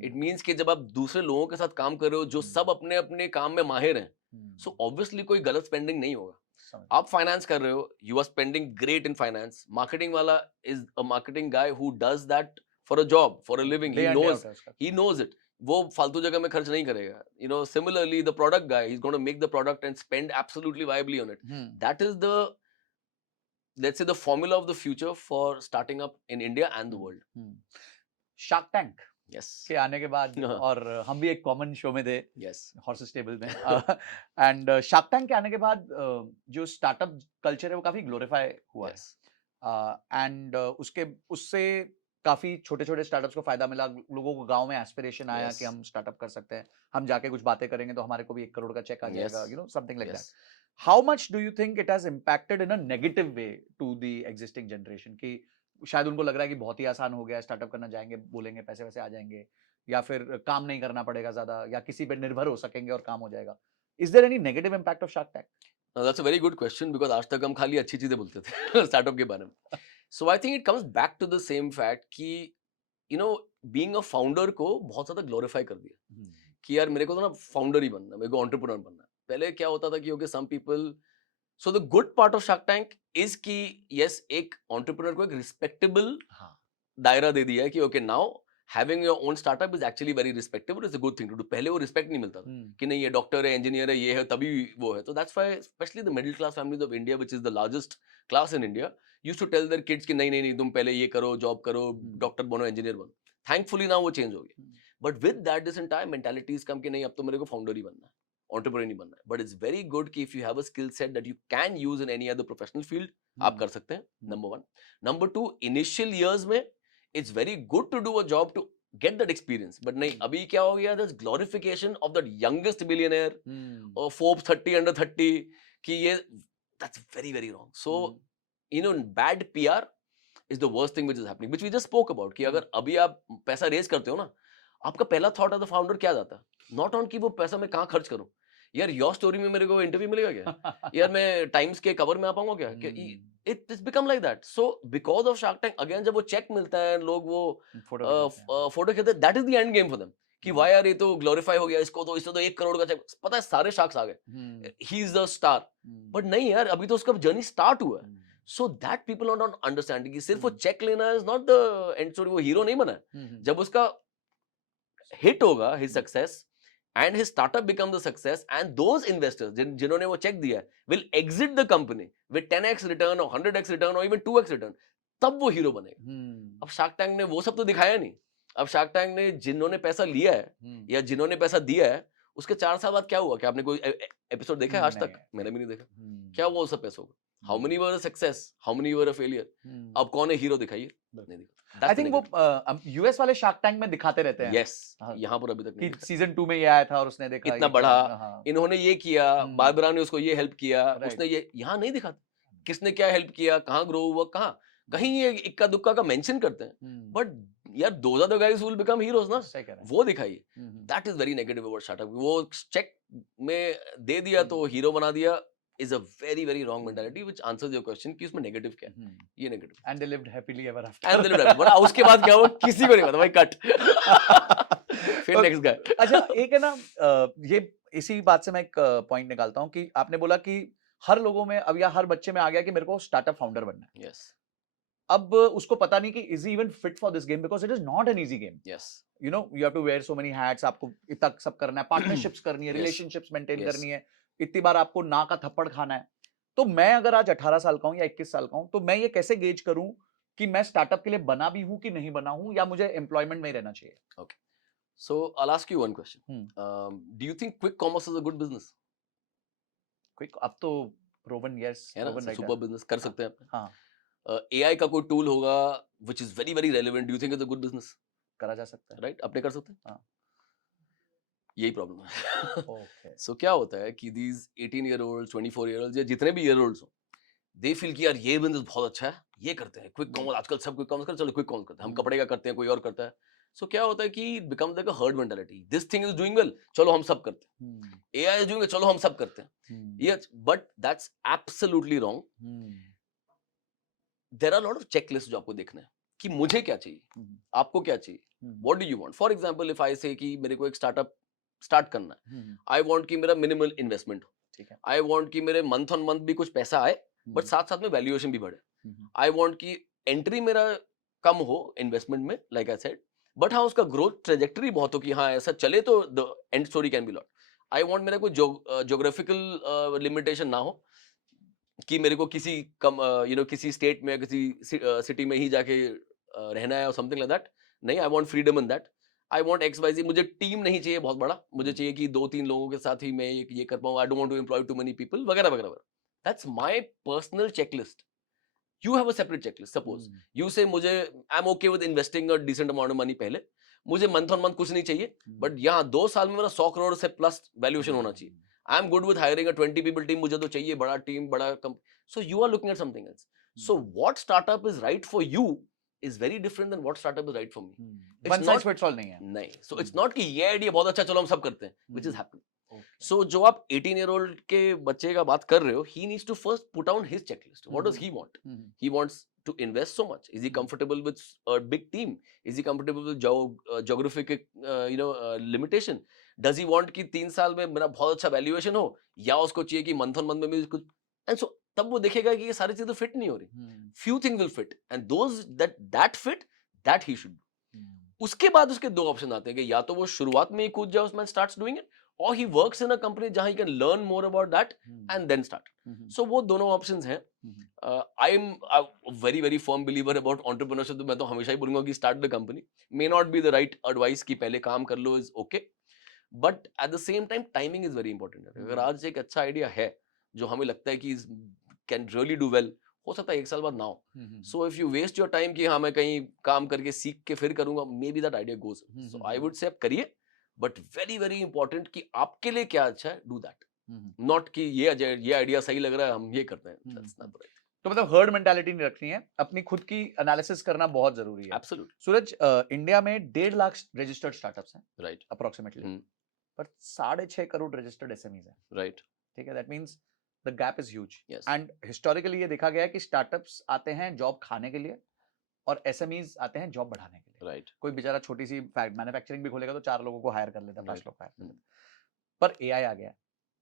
It means कि जब आप दूसरे लोगों के साथ काम कर रहे हो जो सब अपने अपने काम में माहिर हैं, so obviously कोई गलत स्पेंडिंग नहीं होगा. आप फाइनेंस कर रहे हो, you are spending great in finance. Marketing वाला is a marketing guy who does that for a job, for a living. He knows it. वो फालतू जगह में खर्च नहीं करेगा. Similarly the product guy, he is going to make the product and spend absolutely viably on it. That is the, let's say, the formula of the future for starting up in India and the world. Shark tank Yes. के आने के बाद, और हम भी एक common show में थे, Yes. हॉर्सेस टेबल में, एंड शार्क टैंक के आने के बाद जो स्टार्टअप कल्चर है वो काफी ग्लोरीफाई हुआ है. एंड उससे काफी छोटे छोटे स्टार्टअप्स को फायदा मिला. लोगों को गांव में एस्पिरेशन आया कि हम स्टार्टअप कर सकते हैं, हम जाके कुछ बातें करेंगे तो हमारे को भी 1 करोड़ का चेक आ जाएगा, something like that. How much do you think it has impacted in a negative way to the existing generation, कि शायद उनको लग रहा है कि बहुत ही आसान हो गया, स्टार्टअप करना जाएंगे, बोलेंगे पैसे वैसे आ जाएंगे, या फिर काम नहीं करना पड़ेगा ज्यादा, या किसी पे निर्भर हो सकेंगे और काम हो जाएगा. Is there any negative impact of Shark Tank? That's a very good question, because आज तक हम खाली अच्छी चीजें बोलते थे स्टार्टअप के बारे में. So I think it comes back to the same fact कि बीइंग अ फाउंडर को बहुत ज्यादा ग्लोरीफाई कर दिया कि यार मेरे को तो ना फाउंडर ही बनना, मेरे को एंटरप्रेन्योर बनना. पहले क्या होता था कि okay, some people, so the good part of Shark Tank is कि यस, एक एंटरप्रेन्योर को एक रिस्पेक्टेबल दायरा दे दिया है कि okay, now having your own startup is actually very respectable, is a good thing to do. पहले वो रिस्पेक्ट नहीं मिलता था कि नहीं, ये डॉक्टर है, इंजीनियर है, ये है, तभी वो है. तो that's why specially the middle class families of India, which is the largest class in India, used to tell their kids कि नहीं नहीं नहीं, तुम पहले ये करो, जॉब करो, डॉक्टर बनो, इंजीनियर बनो. थैंकफुली नाउ वो चेंज हो गया. But with that this entire mentality is come कि नहीं, अब तो मेरे को फाउंडर ही बनना है, एंटरप्रेन्योर नहीं बनना है. बट इट्स वेरी गुड कि if you have a skill set that you can use in any other professional field, आप कर सकते हैं. नंबर 1. नंबर 2, इनिशियल ईयर्स में it's very good to do a job to get that experience. But नहीं, अभी क्या हो गया, there's glorification of the youngest billionaire or Forbes 30 under 30 कि ये, that's very very wrong. So you know, bad PR is the worst thing which is happening, which we just spoke about कि अगर अभी आप पैसा रेज करते हो ना, आपका पहला थॉट ऑफ द फाउंडर क्या जाता है, नॉट ऑन कि वो पैसा मैं कहाँ खर्च करूं, यार योर स्टोरी में मेरे को इंटरव्यू मिलेगा क्या, यार मैं टाइम्स के कवर में आ पाऊंगा क्या, it is become like that. So because of Shark tank again जब वो चेक मिलता है, लोग वो फोटो खींचते हैं, that is the end game for them कि वाई यार ये तो ग्लोरीफाई हो गया, इसको तो 1 करोड़ का चेक, पता है सारे शार्क्स आ गए, he is the star. But नहीं यार, अभी तो उसका जर्नी स्टार्ट हुआ है. So that people are not understanding कि सिर्फ वो चेक लेना is not the end story. वो हीरो नहीं बना है. जब उसका हिट होगा, his success and his startup become the success, and those investors जिन्होंने वो चेक दिया है will exit the company with 10x return or 100x return or even 2x return, तब वो हीरो बनेगा. अब शार्क टैंक ने वो सब तो दिखाया नहीं. अब शार्क टैंक ने जिन्होंने पैसा लिया है या जिन्होंने पैसा दिया है, उसके 4 साल बाद क्या हुआ? क्या आपने कोई एपिसोड देखा है आज तक? मैंने भी नहीं देखा. क्या हुआ उस सब पैसों का? How many were a success, how many were a failure? अब कौन है हीरो, दिखाइए. नहीं दिखा. आई थिंक वो यूएस वाले शार्क टैंक में दिखाते रहते हैं. यस, यहाँ पर अभी तक नहीं कि सीजन 2 में ये आया था और उसने देखा इतना बड़ा, इन्होंने ये किया, बारबरा ने उसको ये हेल्प किया, उसने ये, यहाँ नहीं दिखाते किसने क्या हेल्प किया, कहाँ ग्रो हुआ, कहाँ कहीं ये इक्का दुक्का का मेंशन करते हैं. बट यार those are the guys who will become heroes ना, वो दिखाइए. That is very negative about startup. वो चेक में दे दिया तो हीरो बना दिया is a very very wrong mentality which answers your question कि उसमें नेगेटिव क्या है. ये negative. And they lived happily ever after. And they lived happily. But उसके बाद क्या हुआ किसी को नहीं पता भाई. कट. फिर नेक्स्ट गाय. अच्छा, एक है ना, ये इसी बात से मैं एक पॉइंट निकालता हूँ कि आपने बोला कि हर लोगों में अब या हर बच्चे में आ गया कि मेरे को स्टार्टअप फाउंडर बनना है. Yes. अब उसको पता नहीं कि is he even fit for this game, because it is not an easy game. Yes. You know, you have to wear so many hats. आपको इतना सब करना है, पार्टनरशिप्स करनी है, Yes. Relationships maintain Yes. करनी है, इतनी बार आपको ना का थप्पड़ खाना है. तो मैं अगर आज 18 साल का हूं या 21 साल का हूं, तो मैं ये कैसे गेज करूं कि मैं स्टार्टअप के लिए बना भी हूं कि नहीं बना हूं, या मुझे एम्प्लॉयमेंट में ही रहना चाहिए? Okay. So I'll ask you one question. Do you think quick commerce is a good business? Quick, अब तो प्रूवन, यस, है ना, प्रूवन सुपर बिजनेस कर सकते हैं. हाँ, AI का कोई टूल होगा which is very very relevant. Do you think it's a good business? करा जा सकता है. Right? अपने कर सकते हैं. हाँ. यही प्रॉब्लम है. Okay. सो क्या होता है कि these 18-year-olds 24-year-olds या जितने भी ईयर-ओल्ड्स हो, दे फील कि यार ये बिजनेस बहुत अच्छा है, ये करते हैं क्विक कॉमर्स. आजकल सब क्विक कॉमर्स करते हैं, चलो क्विक कॉमर्स करते हैं. हम कपड़े का करते हैं, कोई और करता है. सो क्या होता है कि become like a herd mentality. This thing is doing well, चलो हम सब करते हैं. AI इज डूइंग, चलो हम सब करते हैं. Yeah, but that's absolutely wrong. There are lot of checklist जो आपको देखना है कि मुझे क्या चाहिए, आपको क्या चाहिए, what do you want. For example if I say कि मेरे को एक स्टार्टअप स्टार्ट करना है, आई वांट कि मेरा मिनिमल इन्वेस्टमेंट हो. ठीक है. आई वांट कि मेरे मंथ ऑन मंथ भी कुछ पैसा आए, बट साथ साथ में वैल्यूएशन भी बढ़े. आई वांट कि एंट्री मेरा कम हो इन्वेस्टमेंट में, लाइक आई सेड, बट हाँ उसका ग्रोथ ट्रेजेक्टरी बहुत हो कि हाँ ऐसा चले तो the end story can be lot. I want मेरा कोई ज्योग्राफिकल लिमिटेशन ना हो कि मेरे को किसी किसी स्टेट में, किसी सिटी में ही जाके रहना है और समथिंग लाइक दैट. नहीं, I want freedom in that. I want XYZ. मुझे टीम नहीं चाहिए बहुत बड़ा, मुझे चाहिए कि 2-3 लोगों के साथ ही मैं ये कर पाऊँ. I don't want to employ too many people वगैरह वगैरह. That's my personal checklist. You have a separate checklist. Suppose you say मुझे, I am okay with investing a decent amount of money पहले, मुझे मंथ ऑन मंथ कुछ नहीं चाहिए, but यहाँ 2 साल में मेरा 100 करोड़ से प्लस वैल्यूएशन होना चाहिए. I am good with hiring a 20 people team. मुझे तो चाहिए बड़ा टीम, बड़ा company. So you are looking at something else. So what startup is right for you is very different than what startup is right for me. One size fits all नहीं है. नहीं. So it's not कि ये idea बहुत अच्छा, चलो हम सब करते हैं, which is happening. So जो आप 18-year-old के बच्चे का बात कर रहे हो, he needs to first put down his checklist. What does he want? He wants to invest so much. Is he comfortable with a big team? Is he comfortable with geographic limitation? Does he want कि 3 साल में मेरा बहुत अच्छा valuation हो, या उसको चाहिए कि month on month में भी कुछ. And so तब वो देखेगा कि ये सारी चीजें फिट नहीं हो रही. Few things will fit, and those that fit, that he should do. उसके बाद उसके 2 ऑप्शन आते हैं कि या तो वो शुरुआत में ही कूद जाए उसमें, starts doing it, or he works in a company जहां he can learn more about that and then start. So वो दोनों ऑप्शंस हैं. I am a very very firm believer about entrepreneurship. तो मैं तो हमेशा ही बोलूंगा कि start the company. May not be the right advice कि पहले काम कर लो is okay, but at the same time timing is very important. अगर आज एक अच्छा आइडिया है जो हमें लगता है कि कैन रियली डू वेल, हो सकता है 1 साल बाद ना हो. हम्म, So if you waste your time कि हाँ मैं कहीं काम करके सीख के फिर करूंगा, maybe that idea goes. So I would say आप करिए, but very very important कि आपके लिए क्या अच्छा है, do that. Not कि ये आइडिया सही लग रहा है हम ये करते हैं. That's not the right thing. तो मतलब हर्ड मेंटालिटी नहीं रखनी है, अपनी खुद की एनालिसिस करना बहुत जरूरी है. Absolutely. सूरज, इंडिया में 1.5 लाख रजिस्टर्ड स्टार्टअप्स हैं Right. अप्रोक्सीमेटली, पर 6.5 करोड़ रजिस्टर्ड एसएमईज हैं. Right. ठीक है, that means the gap is huge. Yes. And historically ये देखा गया है कि स्टार्टअप्स आते हैं जॉब खाने के लिए और एसएमईज आते हैं जॉब बढ़ाने के लिए. Right. कोई बेचारा छोटी सी मैन्युफैक्चरिंग भी खोलेगा तो 4 लोगों को हायर कर लेता है, 5 Right. लोग को हायर कर लेता है. पर एआई आ गया,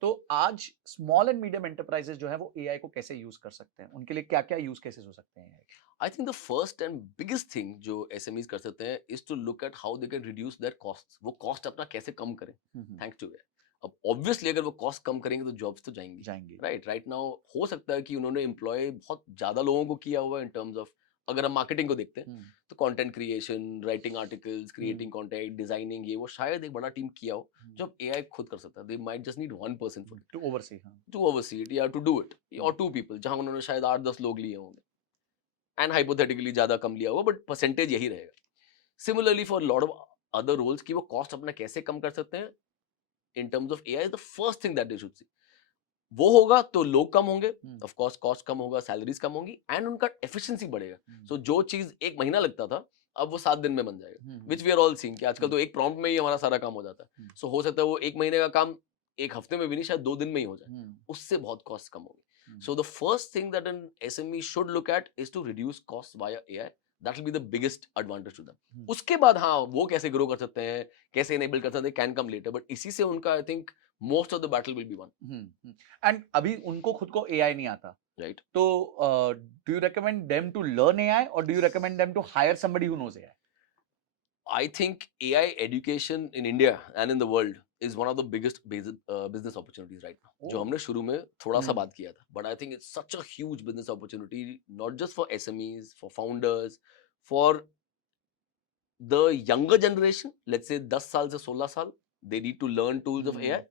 तो आज स्मॉल एंड मीडियम एंटरप्राइजेस जो है वो एआई को कैसे यूज कर सकते हैं, उनके लिए क्या क्या यूज केसेस हो सकते हैं? I think the first and biggest thing जो SMEs कर सकते हैं is to look at how they can reduce their costs. वो cost अपना कैसे कम करें thanks to AI. अब obviously अगर वो cost कम करेंगे तो jobs तो जाएंगी. Right now हो सकता है कि उन्होंने employ बहुत ज्यादा लोगों को किया हुआ है in terms of, अगर हम marketing को देखते हैं तो content creation, writing articles, creating content, designing, ये वो शायद एक बड़ा टीम किया हो जो अब AI खुद कर सकता है. They might just need one person for it. To oversee. To oversee it या to do it, or 2 people जहां उन्होंने शायद 8-10 लोग लिए होंगे. And hypothetically ज्यादा कम लिया होगा, but percentage यही रहेगा. Similarly for lot of other roles कि वो cost अपना कैसे कम कर सकते हैं in terms of AI is the first thing that they should see. वो होगा तो लोग कम होंगे, of course cost कम होगा, salaries कम होंगी, and उनका efficiency बढ़ेगा. So जो चीज 1 महीना लगता था अब वो 7 दिन में बन जाएगा, which we are all seeing कि आजकल तो एक prompt में ही हमारा सारा काम हो जाता है. So हो सकता है वो 1 महीने का काम 1 हफ्ते में भी नहीं, शायद 2 दिन में ही हो जाए. उससे बहुत cost कम होगी. So the first thing that an SME should look at is to reduce costs via AI. That will be the biggest advantage to them. उसके बाद हाँ वो कैसे grow कर सकते हैं, कैसे enable कर सकते हैं, can come later. But इसी से उनका I think most of the battle will be won. And अभी उनको खुद को एआई नहीं आता, Right. तो do you recommend them to learn AI or do you recommend them to hire somebody who knows AI? I think AI education in India and in the world is one of the biggest business opportunities right now. जो हमने शुरू में थोड़ा सा बात किया था, but I think it's such a huge business opportunity, not just for SMEs, for founders, for the younger generation. Let's say 10 साल से 16 साल, they need to learn tools of AI.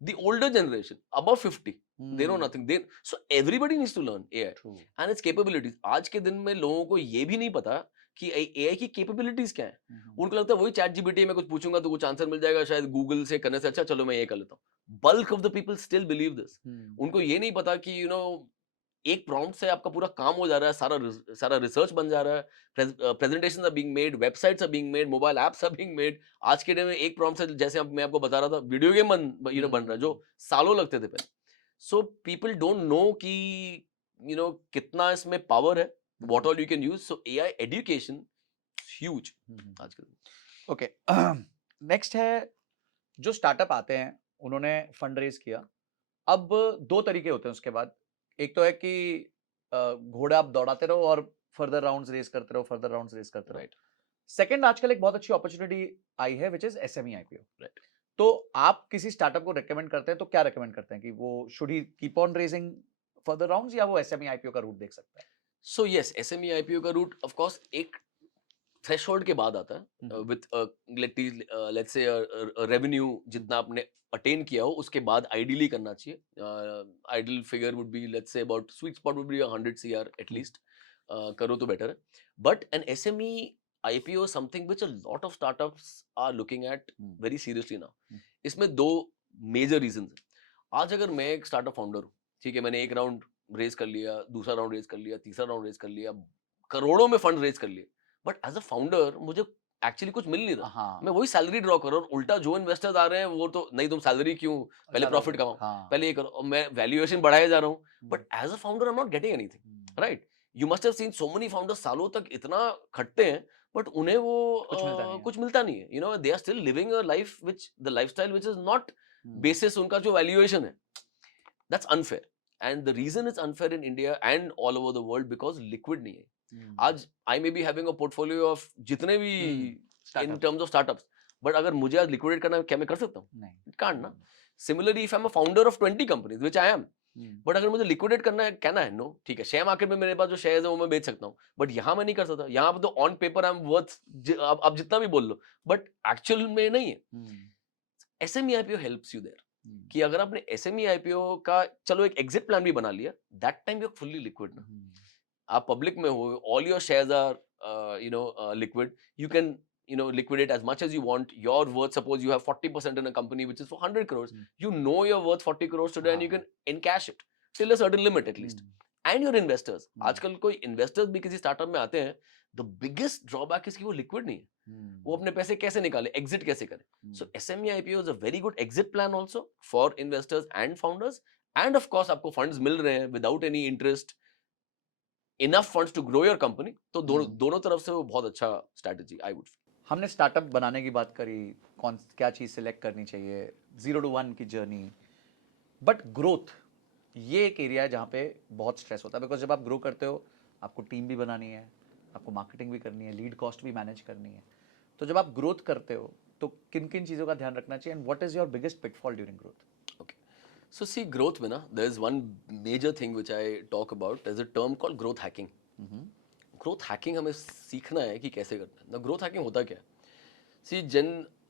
The older generation, above 50, they know nothing. So everybody needs to learn AI and its capabilities. आज के दिन में लोगों को ये भी नहीं पता कि AI की capabilities क्या है. उनको लगता है वही चैट जीपीटी में कुछ पूछूंगा तो कुछ आंसर मिल जाएगा, शायद गूगल से करने से अच्छा चलो मैं ये कर लेता हूँ. Bulk of the people still believe this. उनको ये नहीं पता कि एक प्रॉम्प्ट से आपका पूरा काम हो जा रहा है, सारा रिसर्च बन जा रहा है, presentations are being made, websites are being made, mobile apps are being made. आज के डे में एक प्रॉम्प्ट से, जैसे मैं आपको बता रहा था, वीडियो गेम बन रहा है जो सालों लगते थे पहले. सो पीपल डोंट नो कि कितना इसमें पावर है, what all you can use. So AI education huge आज के दिन. ओके, नेक्स्ट है जो स्टार्टअप आते हैं, उन्होंने फंड रेज किया. अब 2 तरीके होते हैं उसके बाद. एक तो है कि घोड़ा आप दौड़ाते रहो और फर्दर राउंड्स रेस करते रहो, राइट. सेकंड, आजकल एक बहुत अच्छी अपॉर्चुनिटी आई है which is SME IPO. Right. तो आप किसी स्टार्टअप को रेकमेंड करते हैं तो क्या रेकमेंड करते हैं कि वो should he keep on raising further rounds या वो एसएमई आईपीओ का रूट देख सकता है? सो यस, एसएमई आईपीओ का रूट ऑफ कोर्स एक थ्रेशोल्ड के बाद आता है, विद लेट्स से रेवेन्यू जितना आपने अटेन किया हो उसके बाद आइडियली करना चाहिए. Ideal figure would be, let's say about, sweet spot would be 100 CR at least. करो तो बेटर है. But N SME IPO is something which a lot of startups are looking at very seriously now. इसमें 2 major reasons हैं. आज अगर मैं एक startup founder हूँ, ठीक है, मैंने एक राउंड रेज कर लिया, दूसरा राउंड रेज कर लिया, तीसरा राउंड रेज कर लिया, करोड़ों में फंड रेज कर लिए, बट एज अ फाउंडर मुझे एक्चुअली कुछ मिल नहीं रहा. मैं वही सैलरी ड्रॉ कर रहा हूँ. उल्टा जो इन्वेस्टर्स आ रहे हैं वो तो नहीं, तुम सैलरी क्यों, पहले प्रॉफिट कमाओ, पहले ये करो. मैं वैल्यूएशन बढ़ाया जा रहा हूँ, but as a founder I am not getting anything. Right. You must have seen so many founders सालों तक इतना खटते हैं बट उन्हें वो कुछ मिलता नहीं है. They are still living a life which the lifestyle which is not basis उनका जो वैल्यूएशन है. That's unfair, and the reason is unfair in India and all over the world because liquid नहीं है. आज I may be having a portfolio of जितने भी in terms of startups, but अगर मुझे आज लिक्विडेट करना है, क्या मैं कर सकता हूँ? नहीं, कांट ना. Similarly if I am a founder of 20 companies which I am, but अगर मुझे लिक्विडेट करना है, कहना है, नो ठीक है, शेयर मार्केट में मेरे पास जो शेयर्स है वो मैं बेच सकता हूँ, बट यहाँ मैं नहीं कर सकता. यहाँ पे तो on paper I am worth, आप जितना भी बोल लो, बट एक्चुअल में नहीं है. SME IPO helps you there कि अगर आपने एसएमई आईपीओ का चलो एक एग्जिट प्लान भी बना लिया, that time you are fully liquid ना. आप पब्लिक में हो, all your shares are liquid, you can liquidate as much as you want. Your worth, suppose you have 40% in a company which is for 100 crores, you know you're worth 40 crores today and you can encash it till a certain limit at least. And your investors, आजकल कोई investors भी किसी startup में आते हैं, the biggest drawback is कि वो liquid नहीं है, वो अपने पैसे कैसे निकाले, exit कैसे करें. So SME IPO is a very good exit plan also for investors and founders, and of course आपको funds मिल रहे हैं without any interest, enough funds to grow your company. तो दोनों तरफ से वो बहुत अच्छा strategy I would. हमने स्टार्टअप बनाने की बात करी, कौन क्या चीज़ सिलेक्ट करनी चाहिए, 0 to 1 की जर्नी, बट ग्रोथ ये एक एरिया है जहाँ पे बहुत स्ट्रेस होता है, बिकॉज जब आप ग्रो करते हो आपको टीम भी बनानी है, आपको मार्केटिंग भी करनी है, लीड कॉस्ट भी मैनेज करनी है. तो जब आप ग्रोथ करते हो तो किन किन चीज़ों का ध्यान रखना चाहिए, and what is your biggest pitfall during growth? Okay. So see, growth में ना, there is one major thing which I talk about. There's a term called growth hacking. Growth hacking हमें सीखना है कि कैसे करना है. ना ग्रोथ हैकिंग होता क्या है? सी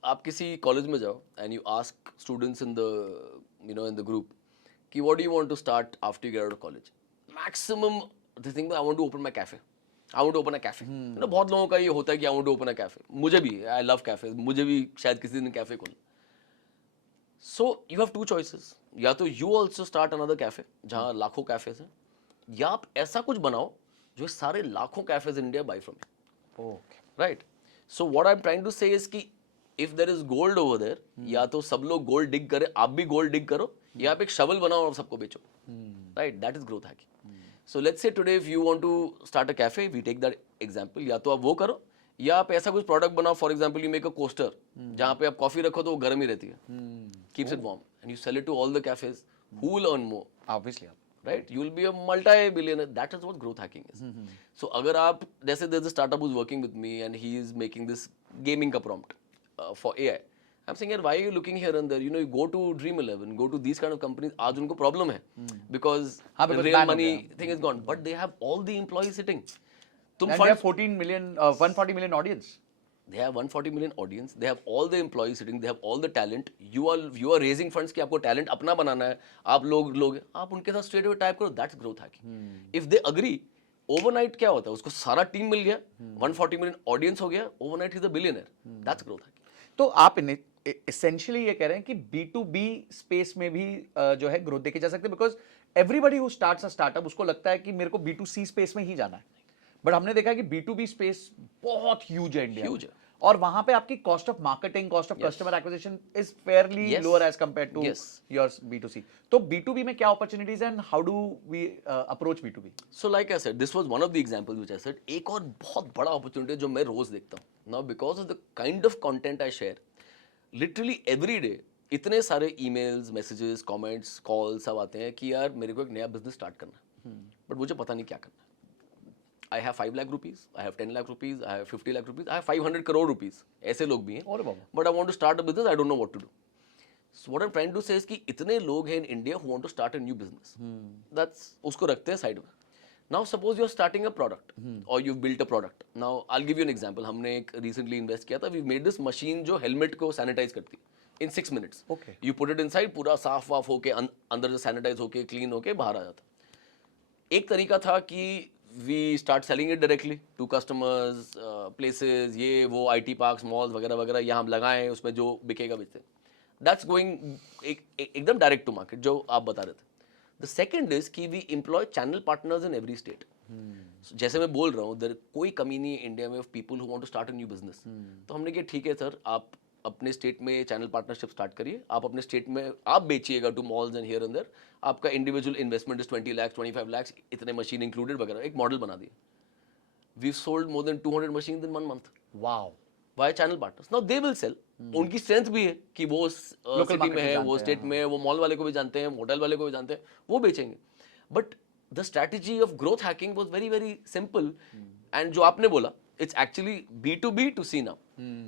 आप किसी कॉलेज में जाओ and you ask students in the group कि what do you want to start after you get out of college. Maximum the thing I want to open my cafe, I want to open a cafe. बहुत लोगों का ये होता है कि I want to open a cafe. मुझे भी, I love cafe, मुझे भी शायद किसी दिन कैफे खोलना. So you have two choices. या तो you also start another cafe जहाँ लाखों कैफेज हैं, या आप ऐसा कुछ बनाओ जो सारे लाखों cafes in India buy from you. Right. So what I am trying to say is कि if there is gold over there, या तो सब लोग गोल्ड डिग करें, आप भी गोल्ड डिग करो, या आप एक शवल बनाओ और सबको बेचो. Right, that is growth hacking. So let's say today if you want to start a cafe, we take that example. या तो आप वो करो, या आप ऐसा कुछ प्रोडक्ट बनाओ. For example you make a coaster जहाँ पे आप कॉफी रखो तो वो गर्म ही रहती है, keeps it warm, and you sell it to all the cafes. Who will earn more? Obviously. Right, you will be a multi-billionaire. That is what growth hacking is. So अगर आप, जैसे there's a startup who's working with me and he is making this gaming का prompt for AI. I'm saying, यार, why are you looking here and there? You know, you go to Dream11, go to these kind of companies. आज उनको problem है because the real money thing is gone, but they have all the employees sitting. तुम And they have 140 million audience. They have 140 million audience. They have all the employees sitting. They have all the talent. You are raising funds कि आपको talent अपना बनाना है. आप लोग आप उनके साथ straight away type करो. That's growth hacking. If they agree, overnight क्या होता है? उसको सारा team मिल गया, 140 million audience हो गया. Overnight he's a billionaire. That's growth hacking. तो आप essentially ये कह रहे हैं कि B2B space में भी जो है ग्रोथ देखी जा सकती है, because everybody who starts a startup उसको लगता है कि मेरे को B2C स्पेस में ही जाना है, बट हमने देखा है कि B2B स्पेस बहुत ह्यूज है इंडिया में, और वहां पे आपकी cost of marketing, cost of customer acquisition is fairly lower as compared to your B2C. तो B2B में क्या अपॉर्चुनिटीज हैं, how do we approach B2B? So like I said, this was one of the examples which I said. एक और बहुत बड़ा opportunity जो मैं रोज देखता हूं now, because of the kind of content I share, literally every day इतने सारे ईमेल्स, मैसेजेस, कमेंट्स, कॉल्स सब आते हैं कि यार मेरे को एक नया बिजनेस स्टार्ट करना है, बट मुझे पता नहीं क्या करना है. I have 5 lakh rupees, I have 10 lakh rupees, I have 50 lakh rupees, I have 500 crore rupees. ऐसे लोग भी हैं. But I want to start a business, I don't know what to do. So what I'm trying to say is कि इतने लोग हैं in India who want to start a new business. That's उसको रखते हैं side में. Now suppose you're starting a product or you've built a product. Now I'll give you an example. हमने एक recently invest किया था. We've made this machine जो helmet को sanitize करती है in 6 minutes. Okay. You put it inside, पूरा साफ वाफ होके अंदर से sanitize होके clean होके बाहर आ जाता. एक तरीका था कि we start selling it directly to customers, places, ये वो IT parks, malls वगैरह वगैरह, यहाँ हम लगाएं, उसमें जो बिकेगा बेचते हैं. That's going एकदम direct to market जो आप बता रहे थे. The second is कि we employ channel partners in every state. जैसे मैं बोल रहा हूँ, कोई कमी नहीं है इंडिया में of people who want to start a new business. तो हमने कहा ठीक है सर, आप अपने स्टेट में चैनल पार्टनरशिप स्टार्ट करिए, आप अपने स्टेट में आप बेचिएगा to malls and here and there. आपका individual investment is 20 lakh, 25 lakh, इतने मशीन इंक्लूडेड वगैरह. एक मॉडल बना दिया. We sold more than 200 machine in 1 month. Wow. Why channel partners. Now they will sell. उनकी स्ट्रेंथ भी है कि वो सिटी में है, वो स्टेट में है, वो मॉल वाले को भी जानते हैं, होटल वाले को भी जानते हैं, वो बेचेंगे. But the strategy of growth hacking was very very simple. And जो आपने बोला, it's actually B2B to C now.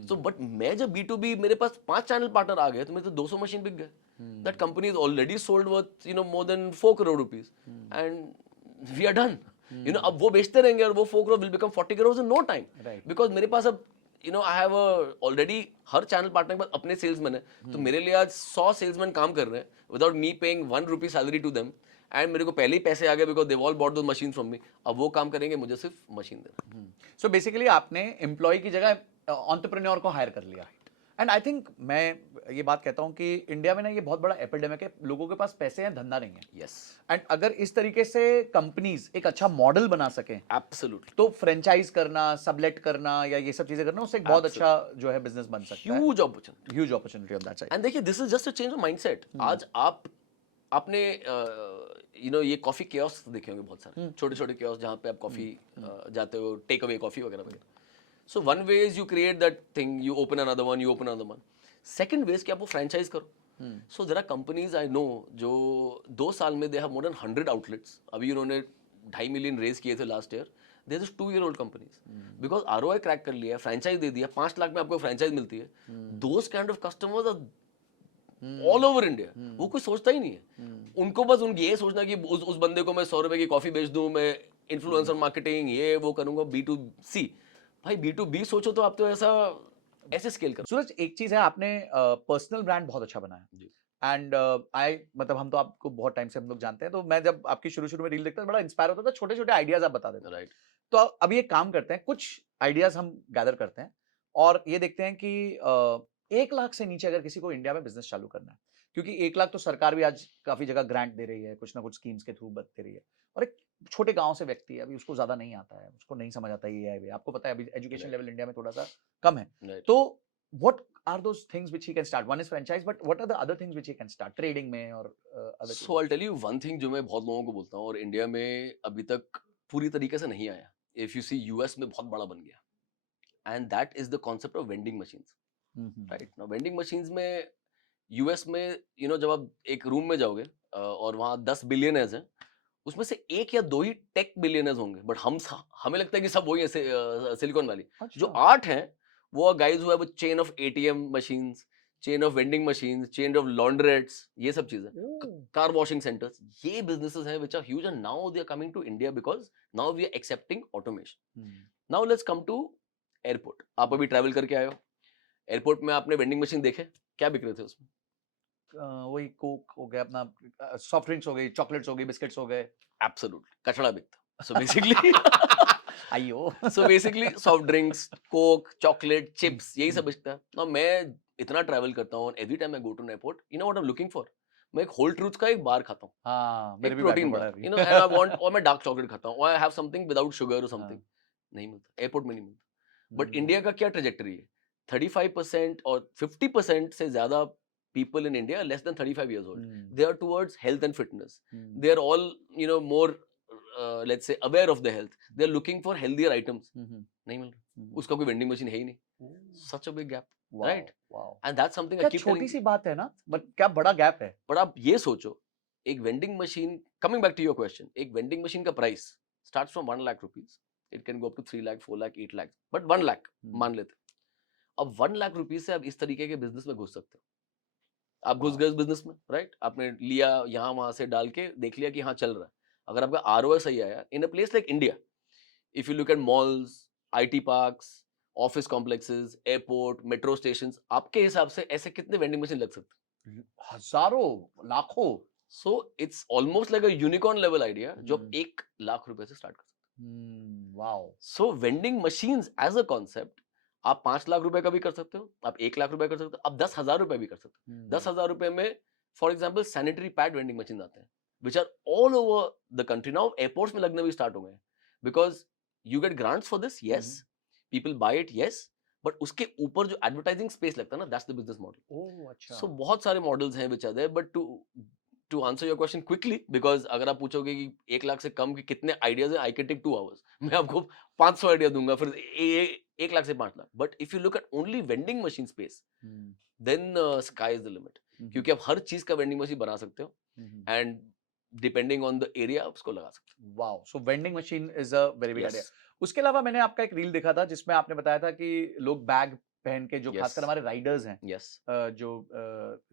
So but मैं जब B2B, मेरे पास 5 चैनल पार्टनर आ गए तो मेरे तो 200 मशीन बिक गए. That company is already sold worth more than 4 crore rupees and we are done. अब वो बेचते रहेंगे और वो 4 crore will become 40 crores in no time. Right. Because मेरे पास अब I have already her channel partner के पास अपने सेल्समैन है, तो मेरे लिए आज 100 सेल्समैन काम कर रहे हैं without me paying 1 rupee salary to them. And मेरे को पहले ही पैसे आ गए बिकॉज दे ऑल बॉट दो मशीन फ्रॉम मी. अब वो काम करेंगे, मुझे सिर्फ मशीन देना. सो बेसिकली आपने एम्प्लॉय की जगह एंटरप्रेन्योर को हायर कर लिया. एंड आई थिंक मैं ये बात कहता हूँ कि इंडिया में ना ये बहुत बड़ा एपिडेमिक है, लोगों के पास पैसे हैं, धंधा नहीं है. यस, एंड अगर इस तरीके से कंपनीज एक अच्छा मॉडल बना सकें एब्सोल्युटली. तो फ्रेंचाइज करना, सबलेट करना या ये सब चीजें करना, उससे एक बहुत अच्छा जो है बिजनेस बन सकता है. Huge opportunity. Huge opportunity on that side. And देखिए, this is just a change of mindset. आज आपने ये कॉफी कियोस्क देखे होंगे बहुत सारे, छोटे छोटे कियोस्क जहाँ पे आप कॉफी जाते हो, टेक अवे कॉफी वगैरह वगैरह. So one way is you create that thing, you open another one, you open another one. Second way is कि आप वो फ्रेंचाइज करो. So there are companies I know जो 2 साल में they have more than 100 outlets. अभी उन्होंने 2.5 million raise किए थे last year. They are just 2-year-old companies because ROI crack कर लिया, फ्रेंचाइज दे दिया, 5 लाख में आपको फ्रेंचाइज मिलती है. Those kind of customers are all over India. वो कोई सोचता ही नहीं है. उनको बस उनकी ये सोचना कि उस बंदे को मैं 100 रुपए की कॉफी बेच दूं, मैं इन्फ्लुएंसर मार्केटिंग ये वो करूंगा. B2C भाई, B2B सोचो तो आप तो ऐसे स्केल करो. सूरज, एक चीज है, आपने पर्सनल ब्रांड बहुत अच्छा बनाया. जी. एंड मतलब हम तो आपको बहुत टाइम से हम लोग जानते हैं, तो मैं जब आपकी शुरू में रील देखता था बड़ा इंस्पायर होता था. छोटे छोटे आइडियाज आप बता देते थे. राइट. तो अभी एक काम करते हैं, कुछ आइडियाज हम गैदर करते हैं और ये देखते हैं कि 1 लाख से नीचे अगर किसी को इंडिया में बिजनेस चालू करना है, क्योंकि 1 लाख तो सरकार भी आज काफी जगह ग्रांट दे रही है, कुछ ना कुछ स्कीम्स के थ्रू दे रही है. और एक छोटे गांव से व्यक्ति है, अभी उसको ज्यादा नहीं आता है, उसको नहीं समझ आता ये है. आपको पता है अभी एजुकेशन Right. लेवल इंडिया में थोड़ा सा कम है. Right. तो what are those things which he can start? One is franchise, but what are the other things which he can start? Trading में और other So I'll tell you one thing जो मैं बहुत लोगों को बोलता हूँ और इंडिया में अभी तक पूरी तरीके से नहीं आया. If you see US में बहुत बड़ा बन गया. And that is the concept of vending machines. Right. Now vending machines में US में जब आप एक रूम में जाओगे और वहाँ 10 बिलियनर्स हैं, उसमें से 1 या 2 ही टेक बिलियनर्स होंगे. बट हमें लगता है कि सब वही है सिलिकॉन वैली. जो 8 हैं वो गाइज हुआ है chain of ATM machines, chain of vending machines, chain of laundrettes, ये सब चीजें, कार वॉशिंग सेंटर्स, ये बिजनेसेस हैं which are huge. And now they are coming to India because now we are accepting automation. Now let's come to airport. आप अभी travel करके आए हो, एयरपोर्ट में आपने वेंडिंग मशीन देखे, क्या बिक रहे थे उसमें? वही कोक हो गया, अपना सॉफ्ट ड्रिंक्स हो गई, चॉकलेट्स हो गई, बिस्किट्स हो गए. एब्सोल्युटली कचड़ा बिकता. सो बेसिकली आइयो. So basically soft drinks, Coke, chocolate, chips, यही सब बिकता है. ना मैं इतना ट्रैवल करता हूँ, every time I go to airport, you know what I am looking for? मैं एक होल ट्रूथ का एक बार खाता हूँ. हाँ, मेरे भी प्रोटीन बैग में बार, पड़ा है you know, and I want, और मैं डार्क चॉकलेट खाता हूँ, और I have something without sugar और समथिंग. नहीं मिलता एयरपोर्ट में, नहीं मिलता. बट इंडिया का क्या ट्रेजेक्टरी है? 35% और 50% से ज्यादा people in India less than 35 years old. They are towards health and fitness. They are all, more, let's say, aware of their health. They are looking for healthier items. नहीं मिल रहा. उसका कोई vending machine है ही नहीं. Such a big gap, right? Wow. And that's something I keep telling. छोटी सी बात है ना, but क्या बड़ा गैप है. पर आप ये सोचो, एक vending machine, coming back to your question, एक vending machine का price starts from 1 lakh rupees. It can go up to 3 lakh, 4 lakh, 8 lakh. But 1 lakh मान लेते. अब 1 लाख रुपीस से आप इस तरीके के बिजनेस में घुस सकते हो. आप घुस गए बिजनेस में, राइट? आपने लिया यहाँ वहां से डाल के देख लिया कि हाँ चल रहा है. अगर आपका ROI सही आया, in a place like India, if you look at malls, IT parks, office complexes, airport, metro stations, आपके हिसाब से ऐसे कितने वेंडिंग मशीन लग सकते हैं? हजारों, लाखों. So it's almost like a unicorn level idea जो आप 1 लाख रुपए से स्टार्ट कर सकते हैं. Wow. So vending machines as a concept, आप 5 लाख रुपए का भी कर सकते हो, आप 1 लाख रुपए कर सकते हो, आप 10,000 रुपए भी कर सकते हो. 10,000 रुपए में for example sanitary pad vending machine आते हैं which are all over the country. Now airports में लगने भी स्टार्ट हो गए because you get grants for this, yes, people buy it, yes, but उसके ऊपर जो एडवर्टाइजिंग स्पेस लगता है ना, दैट्स द बिजनेस मॉडल. अच्छा. सो बहुत सारे मॉडल्स हैं which are there. But to answer your question quickly, because अगर आप पूछोगे कि 1 लाख से कम के कितने आइडियाज हैं, आई कैन टेक 2 hours. मैं आपको 500 आइडिया दूंगा, फिर 1 लाख से 5 lakh. But if you look at only vending machine space, then sky is the limit. क्योंकि आप हर चीज का वेंडिंग मशीन बना सकते हो and depending on the area आप उसको लगा सकते हो. Wow. So vending machine is a very big idea. उसके अलावा मैंने आपका एक रील देखा था जिसमें आपने बताया था कि लोग बैग पहन के, जो खासकर हमारे राइडर्स हैं, यस, जो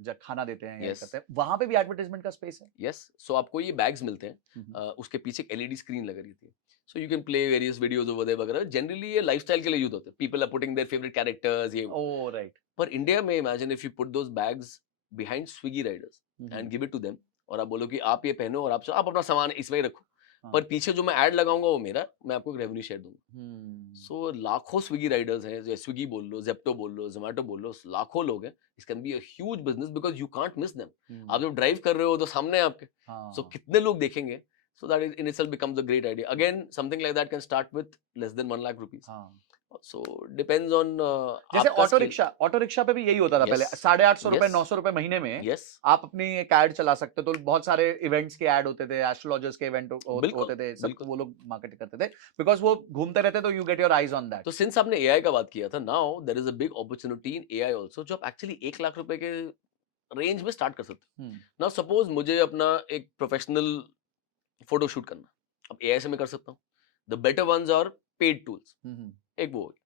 जब खाना देते हैं या Yes. करते हैं, वहां पे भी एडवर्टाइजमेंट का स्पेस है. यस. सो आपको ये बैग्स मिलते हैं, उसके पीछे एक LED स्क्रीन लगी रहती है. So you can play various videos over there वगैरह. जनरली ये लाइफस्टाइल के लिए यूज होते हैं. People are putting their favourite characters, yeah. Oh, right. पर इंडिया में imagine if you put those bags behind Swiggy riders and give it to them, और आप बोलो कि आप ये पहनो और आप अपना सामान इसमें ही रखो, हाँ। पर पीछे जो मैं ऐड लगाऊंगा वो मेरा, मैं आपको एक रेवेन्यू शेयर दूंगा। हम्म, सो लाखों स्विगी राइडर्स हैं, जैसे स्विगी बोल लो, जेप्टो बोल लो, जोमेटो बोल लो, लाखों लोग हैं। इस can be a huge business because you can't miss them. Hmm, आप जब ड्राइव कर रहे हो तो सामने है आपके, सो हाँ, कितने लोग देखेंगे? So that in itself becomes a great idea. Again something like that can start with less than 1 lakh rupees. हाँ। सो डिपेंड्स ऑन जैसे आपका स्किल। ऑटो रिक्शा पे भी यही होता था पहले, यस 850 रुपए यस 900 रुपए महीने में यस, आप अपनी एक ऐड चला सकते हो। तो बहुत सारे इवेंट्स के ऐड होते थे, एस्ट्रोलॉजर्स के इवेंट बिल्कुल होते थे, सब बिल्कुल। वो लोग मार्केटिंग करते थे बिकॉज वो घूमते रहते, तो you get your eyes on that. तो सिंस आपने एआई का बात किया था, now there is a big opportunity in AI also, जो आप एक्चुअली 1 लाख रुपए के रेंज में स्टार्ट कर सकते हो। नाउ सपोज मुझे अपना एक प्रोफेशनल फोटो शूट करना, अब एआई से मैं कर सकता हूँ। The better ones are paid tools, एक वो हो गई।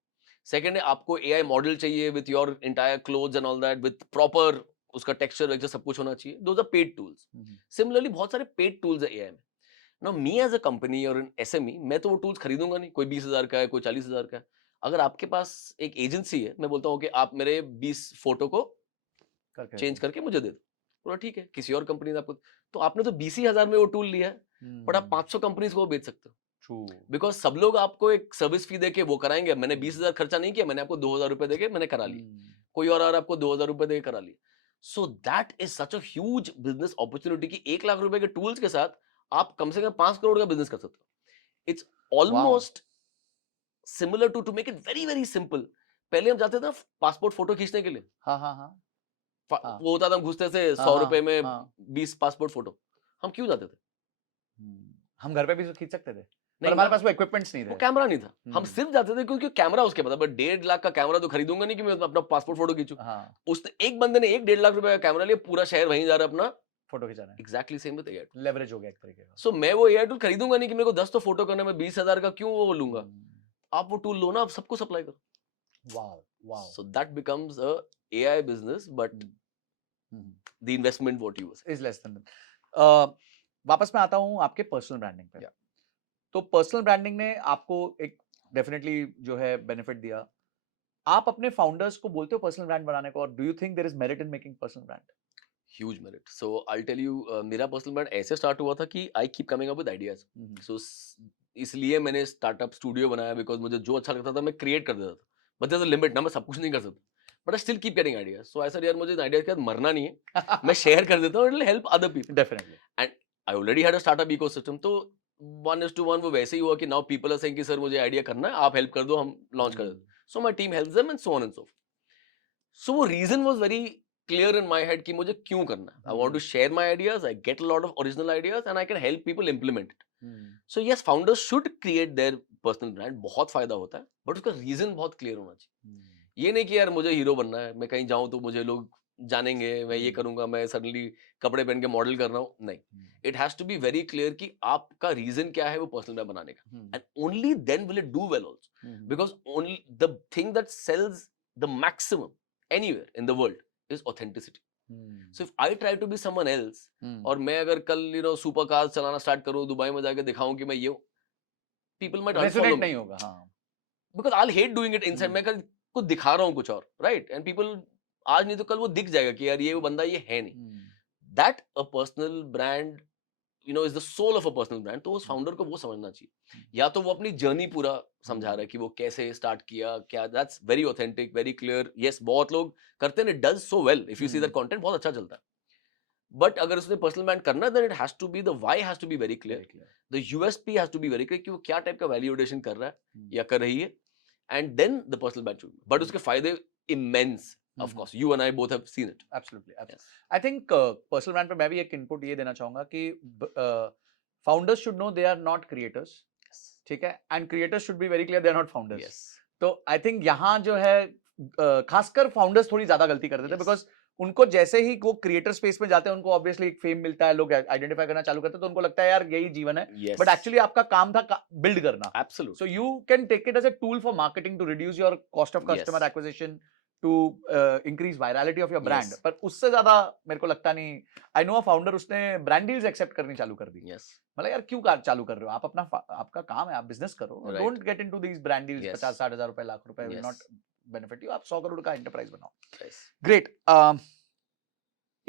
सेकंड है, आपको एआई मॉडल चाहिए with your entire clothes and all that, with proper उसका टेक्सचर वेक्चर सब कुछ होना चाहिए। Those are paid tools. Similarly बहुत सारे पेड टूल्स है एआई में। Now me as a company और एन एसएमई, मैं तो वो टूल्स खरीदूंगा नहीं। कोई 20,000 का है, कोई 40,000 का है। अगर आपके पास एक एजेंसी है, मैं बोलता हूँ कि आप मेरे 20 फोटो को करके चेंज करके मुझे दे दो, बोला ठीक है, किसी और कंपनी ने आपको, तो आपने तो 20,000 में वो टूल लिया है, बट आप 500 कंपनीज को बेच सकते हो। ट्रू। बिकॉज सब लोग आपको एक सर्विस फी देके वो कराएंगे। मैंने 20,000 खर्चा नहीं किया, मैंने आपको 2,000 रुपए देके मैंने करा लिया। कोई और आ रहा है, आपको 2,000 रुपए देके करा लिया। So that is such a huge business opportunity कि 1 लाख रुपए के टूल्स के साथ आप कम से कम 5 करोड़ का बिजनेस कर सकते हो। It's almost similar to make it very very simple. पहले हम जाते थे ना पासपोर्ट फोटो खींचने के लिए, हाँ हाँ हाँ हाँ वो होता था, हम घुसते थे हाँ 100 हाँ रुपए में हाँ। 20 पासपोर्ट फोटो। हम क्यों जाते थे? हम घर पे भी तो खींच सकते थे, पर नहीं हमारे ना, पास वो इक्विपमेंट्स नहीं वो थे। कैमरा नहीं था। हम हम्म, सिर्फ जाते थे क्योंकि कैमरा उसके पास था। बट 1.5 लाख का कैमरा तो खरीदूंगा नहीं कि मैं अपना पासपोर्ट फोटो खींचूं। हाँ, उसने, एक बंदे ने 1.5 लाख रुपए का कैमरा लिया, पूरा शहर वहीं जा रहा है अपना। फोटो खिंचाना है, exactly same with AI. Leverage हो गया एक तरीके का। सो मैं वो एआई टूल खरीदूंगा नहीं कि मेरे को 10 तो फोटो करने में 20,000 का क्यों वो लूंगा। हम्म, आप वो टूल लो ना, आप सबको सप्लाई करो। Wow wow. So that becomes a AI business, but the investment what you was. Is less than. वापस मैं आता हूँ आपके पर्सनल ब्रांडिंग पे। Yeah. तो पर्सनल ब्रांडिंग ने आपको एक डेफिनेटली जो है बेनिफिट दिया। आप अपने फाउंडर्स को बोलते हो पर्सनल ब्रांड बनाने को, और do you think there is merit in making personal brand? Huge merit. So I tell you, मेरा पर्सनल ब्रांड ऐसे स्टार्ट हुआ था कि I keep coming up with ideas. सो इसलिए मैंने स्टार्टअप स्टूडियो बनाया, बिकॉज मुझे जो अच्छा लगता था मैं क्रिएट कर देता था। But there is a limit ना, मैं सब कुछ नहीं कर सकता, but I still keep getting ideas. So ऐसा यार, मुझे आइडियाज के साथ मरना नहीं है, मैं शेयर कर देता हूँ, it will help other people. Definitely. And I already had a startup ecosystem, तो 1:1 वो वैसे ही हुआ कि नाउ पीपल आर सेइंग कि सर मुझे आइडिया करना है, आप हेल्प कर दो, हम लॉन्च कर देते। So my team helps them and so on and so. So वो reason was very clear in my head कि मुझे क्यों करना है। I want to share my ideas, I get a lot of original ideas and I can help people implement it. So yes, founders should create their personal brand, बहुत फायदा होता है, but उसका रीजन बहुत क्लियर होना चाहिए। ये नहीं कि यार मुझे हीरो बनना है, मैं कहीं जाऊं तो मुझे लोग जानेंगे, मैं ये करूंगा, मैं सडनली कपड़े पहन के मॉडल कर रहा हूं, नहीं। It has to be very clear कि आपका रीजन क्या है वो पर्सनल ब्रांड बनाने का, and only then will it do well also. Because only the thing that sells the maximum anywhere in the world is authenticity. So if I try to be someone else, और मैं अगर कल super cars चलाना start करूं, Dubai में जाके दिखाऊं कि मैं ये हूं, people might unfollow resonate me नहीं होगा। हाँ, because I'll hate doing it inside. मैं कल कुछ दिखा रहा हूं कुछ और, right? And people, आज नहीं तो कल वो दिख जाएगा कि यार ये वो बंदा ये है नहीं। That a personal brand is the soul of a personal brand. तो उस फाउंडर को वो समझना चाहिए। या तो वो अपनी जर्नी पूरा समझा रहा है कि वो कैसे स्टार्ट किया, क्या, that's very authentic, very clear. Yes, बहुत लोग करते हैं, it does so well, if you see that content बहुत अच्छा चलता है। बट अगर उसने पर्सनल ब्रांड करना है, then it has to be, the why has to be very clear, the USP has to be very clear कि वो क्या टाइप का वैल्यू एडिशन कर रहा है या कर रही है, and then the personal brand should, but उसके फायदे immense. Of course, you and I both have seen it. Absolutely. I think personal brand पे मैं भी एक इनपुट ये देना चाहूंगा कि founders should know they are not creators, ठीक है, and creators should be very clear they are not founders. Yes. तो आई थिंक यहाँ जो है खासकर फाउंडर्स थोड़ी ज्यादा गलती कर देते हैं, बिकॉज उनको जैसे ही वो क्रिएटर स्पेस में जाते हैं, उनको ऑब्वियसली एक फेम मिलता है, लोग आइडेंटिफाई करना चालू करते हैं, तो उनको लगता है यार यही जीवन है। Yes. बट एक्चुअली आपका काम था बिल्ड करना। Absolutely. So you can take it as a tool for marketing to reduce your cost of customer acquisition, to increase virality of your brand. पर उससे ज्यादा मेरे को लगता नहीं। आई नो अ फाउंडर, उसने ब्रांड डील्स एक्सेप्ट करनी चालू कर दी। Yes. मतलब यार क्यों चालू कर रहे हो, आप अपना आपका काम है, आप बिजनेस करो, Right. Don't get into these brand deals. Yes. 50-60 हजार रुपए, लाख रुपए will Yes. Not benefit you. आप 100 करोड़ का एंटरप्राइज बनाओ। Yes. ग्रेट।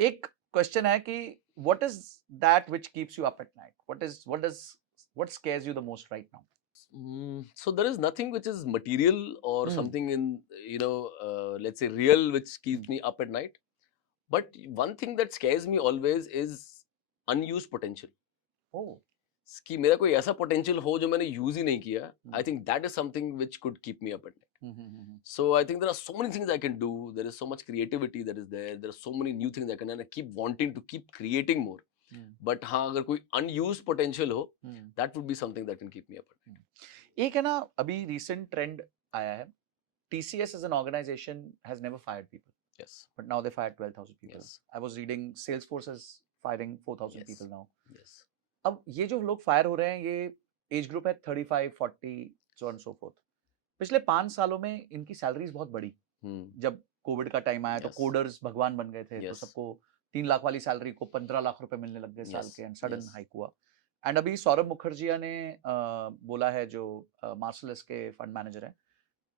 एक क्वेश्चन है कि what is that which keeps you up at night? What scares you the most right now? So there is nothing which is material or Hmm. something in, let's say real, which keeps me up at night. But one thing that scares me always is unused potential. Oh. कि मेरा कोई ऐसा potential हो जो मैंने use ही नहीं किया. I think that is something which could keep me up at night. So I think there are so many things I can do. There is so much creativity that is there. There are so many new things I can, and I keep wanting to keep creating more. But हाँ, अगर कोई unused potential हो, that would be something that can keep me up at night. एक है ना, अभी recent trend आया है. TCS as an organization has never fired people, Yes. but now they fired 12,000 people. Yes. I was reading Salesforce is firing 4,000 Yes. people now. Yes. अब ये जो लोग फायर हो रहे हैं, ये एज ग्रुप है 35, 40, so on so forth. पिछले 5 सालों में इनकी सैलरीज बहुत बढ़ी. जब कोविड का टाइम आया तो Yes. कोडर्स भगवान बन गए थे. तो Yes. सबको 3 लाख वाली सैलरी को 15 लाख रुपए मिलने लग गए साल Yes. के, एंड सडन Yes. हाइक हुआ. एंड अभी सौरभ मुखर्जिया ने बोला है, जो मार्सलस के फंड मैनेजर हैं,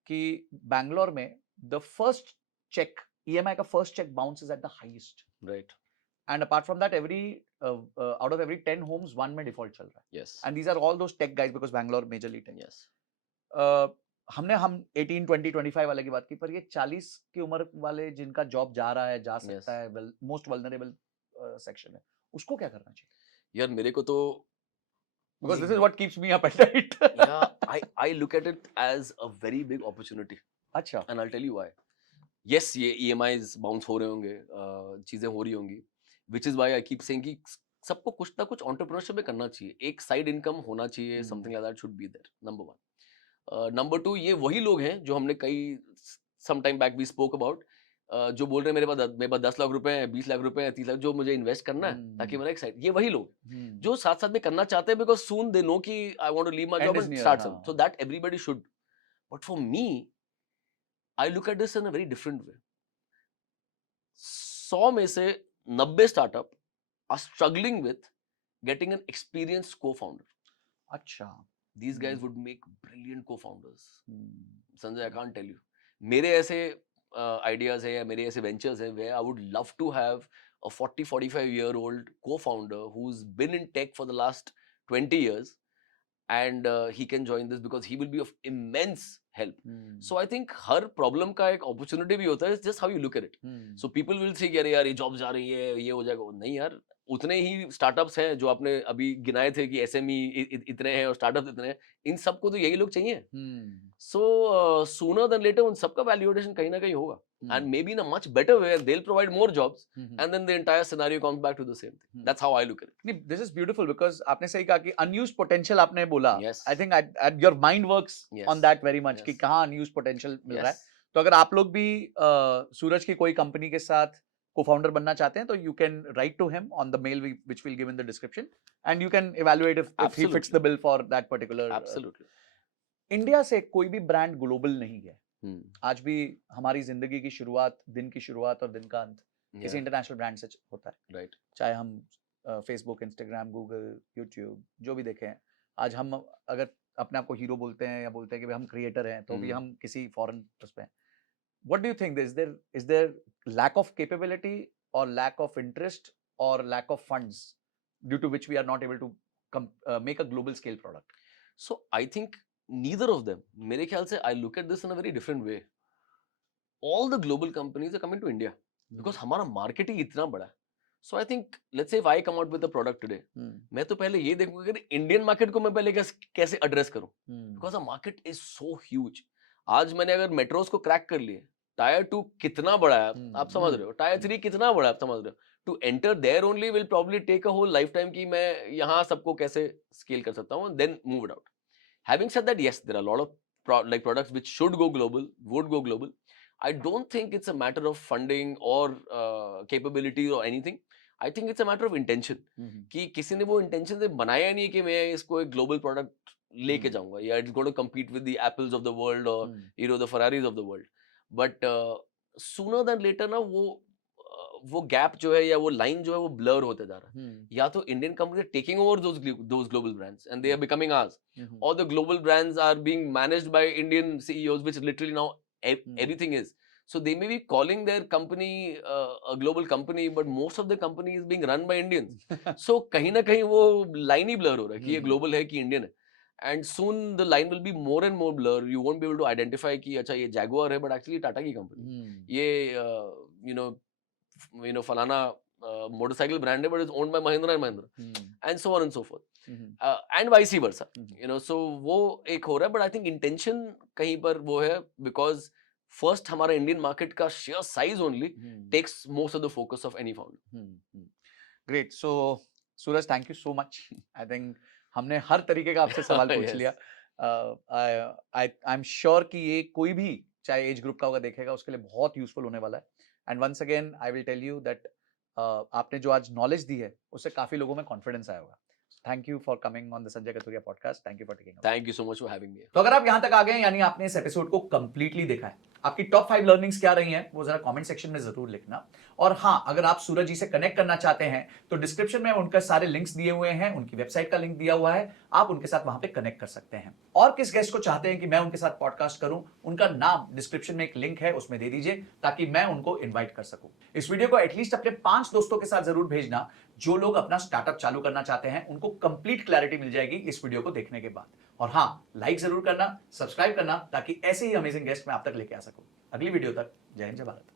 कि बैंगलोर में द फर्स्ट चेक, EMI का first cheque bounce is at the highest. Right. And apart from that, out of every 10 homes, one में default चल रहा है. Yes. And these are all those tech guys, because Bangalore majorly tech. Yes. हम 18, 20, 25 वाले की बात की, पर ये 40 की उम्र वाले जिनका जॉब जा रहा है, जा सकता है, मोस्ट वल्नरेबल सेक्शन है, उसको क्या करना चाहिए? यार मेरे को तो, because this is what keeps me up at night. yeah, I look at it as a very big opportunity. अच्छा. And I'll tell you why. Yes, ये EMIs bounce हो रहे होंगे, चीजें हो रही होंगी, which is why I keep saying कि सबको कुछ ना कुछ entrepreneurship में करना चाहिए, एक side income होना चाहिए, something like that should be there. Number one. Number two, ये वही लोग हैं जो हमने कई some time back we spoke about, जो बोल रहे हैं मेरे पास 10 लाख रुपए हैं, 20 लाख रुपए हैं, 30 लाख, जो मुझे इन्वेस्ट करना है ताकि मेरा एक साइड, ये वही लोग जो साथ साथ में करना चाहते हैं, because soon they know कि I want to leave my job and start something. So that everybody should. But for me, I look at this in a very different way. 100 में से 90 startup are struggling with getting an experienced co-founder. अच्छा. These guys would make brilliant co-founders. Sanjay, I can't tell you. मेरे ऐसे ideas है या मेरे ऐसे ventures हैं where I would love to have a 40-45-year-old co-founder who's been in tech for the last 20 years, and he can join this because he will be of immense help. So I think her problem का एक opportunity भी होता है, just how you look at it. So people will say कि अरे यार ये jobs आ रही है, ये हो जाएगा. नहीं यार, उतने ही startups हैं जो आपने अभी गिनाए थे कि SME इतने हैं और startups इतने हैं, इन सबको तो यही लोग चाहिए. So sooner than later उन सबका valuation कहीं ना कहीं होगा. And maybe in a much better way, they'll provide more jobs, and then the entire scenario comes back to the same thing. That's how I look at it. This is beautiful, because आपने सही कहा कि unused potential आपने बोला. Yes. I think at your mind works Yes. on that very much, Yes. कि कहाँ unused potential मिल रहा है. Yes. तो अगर आप लोग भी सूरज की कोई कंपनी के साथ co-founder बनना चाहते हैं, तो you can write to him on the mail which we'll give in the description, and you can evaluate if he fits the bill for that particular. Absolutely. India से कोई भी ब्रांड ग्लोबल नहीं है. आज भी हमारी जिंदगी की शुरुआत, दिन की शुरुआत और दिन का अंत किसी इंटरनेशनल ब्रांड से होता है. राइट. चाहे हम फेसबुक, इंस्टाग्राम, गूगल, यूट्यूब जो भी देखें, आज हम अगर अपने आप को हीरो बोलते हैं या बोलते हैं कि हम क्रिएटर हैं, तो भी हम किसी फॉरेन उस पे हैं. What do you think? Is there lack of capability or lack of interest or lack of funds due to which we are not able to make a global scale product? So I think neither of them. मेरे ख्याल से I look at this in a very different way. All the global companies are coming to India because हमारा market ही इतना बड़ा है. So I think, let's say if I come out with a product today, मैं तो पहले ये देखूंगा कि इंडियन मार्केट को मैं पहले कैसे एड्रेस करूं, because our market is so huge. आज मैंने अगर मेट्रोस को क्रैक कर लिए, टायर 2 कितना बड़ा है आप समझ रहे हो, टायर 3 कितना बड़ा है आप समझ रहे हो, to enter there only will probably take a whole lifetime कि मैं यहाँ सबको कैसे स्केल कर सकता हूँ, then move it out. Having said that, yes, there are a lot of products which should go global, would go global. I don't think it's a matter of funding or capabilities or anything. I think it's a matter of intention. कि किसी ने वो intention से बनाया नहीं कि मैं इसको एक global product लेके जाऊंगा, या it's going to compete with the Apples of the world or the Ferraris of the world. But sooner than later ना वो गैप जो है या वो लाइन जो है वो ब्लर होते जा रहा है. या तो Indian company taking over those global brands and they are becoming ours, or the global brands are being managed by Indian CEOs, which literally now everything is. So they may be calling their company a global company, but most of the company is being run by Indians. So कहीं ना कहीं वो line ही blur हो रहा है कि ये global है कि Indian है. And soon the line will be more and more blur. You won't be able to identify कि अच्छा ये Jaguar है, but actually Tata की company. ये you know फलाना motorcycle brand है, but it's owned by Mahindra and Mahindra, and so on and so forth. And vice versa. You know, so वो एक हो रहा है, but I think intention कहीं पर वो है because first हमारा इंडियन मार्केट का sheer size only takes most of the focus of any founder. Great. So Suraj, thank you so much. I think हमने हर तरीके का आपसे सवाल पूछ Yes. लिया. I'm sure कि ये कोई भी चाहे एज ग्रुप का होगा देखेगा उसके लिए बहुत यूजफुल होने वाला है. And once again I will tell you that आपने जो आज नॉलेज दी है उससे काफी लोगों में कॉन्फिडेंस आया होगा. Thank you for coming on the Sanjay Kathuria podcast. Thank you for taking. Thank you so much for having me. तो अगर आप यहां तक आ गए यानी आपने इस एपिसोड को कंप्लीटली देखा है, आपकी टॉप 5 लर्निंग्स क्या रही हैं वो जरा कमेंट सेक्शन में जरूर लिखना. और हाँ, अगर आप सूरज जी से कनेक्ट करना चाहते हैं तो डिस्क्रिप्शन में उनका सारे लिंक्स दिए हुए हैं, उनकी वेबसाइट का लिंक दिया हुआ है, आप उनके साथ वहां पे कनेक्ट कर सकते हैं. और किस गेस्ट को चाहते हैं कि मैं उनके साथ पॉडकास्ट करूं, उनका नाम डिस्क्रिप्शन में एक लिंक है उसमें दे दीजिए ताकि मैं उनको इन्वाइट कर सकूं. इस वीडियो को एटलीस्ट अपने 5 दोस्तों के साथ जरूर भेजना जो लोग अपना स्टार्टअप चालू करना चाहते हैं. उनको कंप्लीट क्लैरिटी मिल जाएगी इस वीडियो को देखने के बाद. और हाँ, लाइक जरूर करना, सब्सक्राइब करना ताकि ऐसे ही अमेजिंग गेस्ट मैं आप तक लेके आ सकूं. अगली वीडियो तक जय हिंद, जय भारत.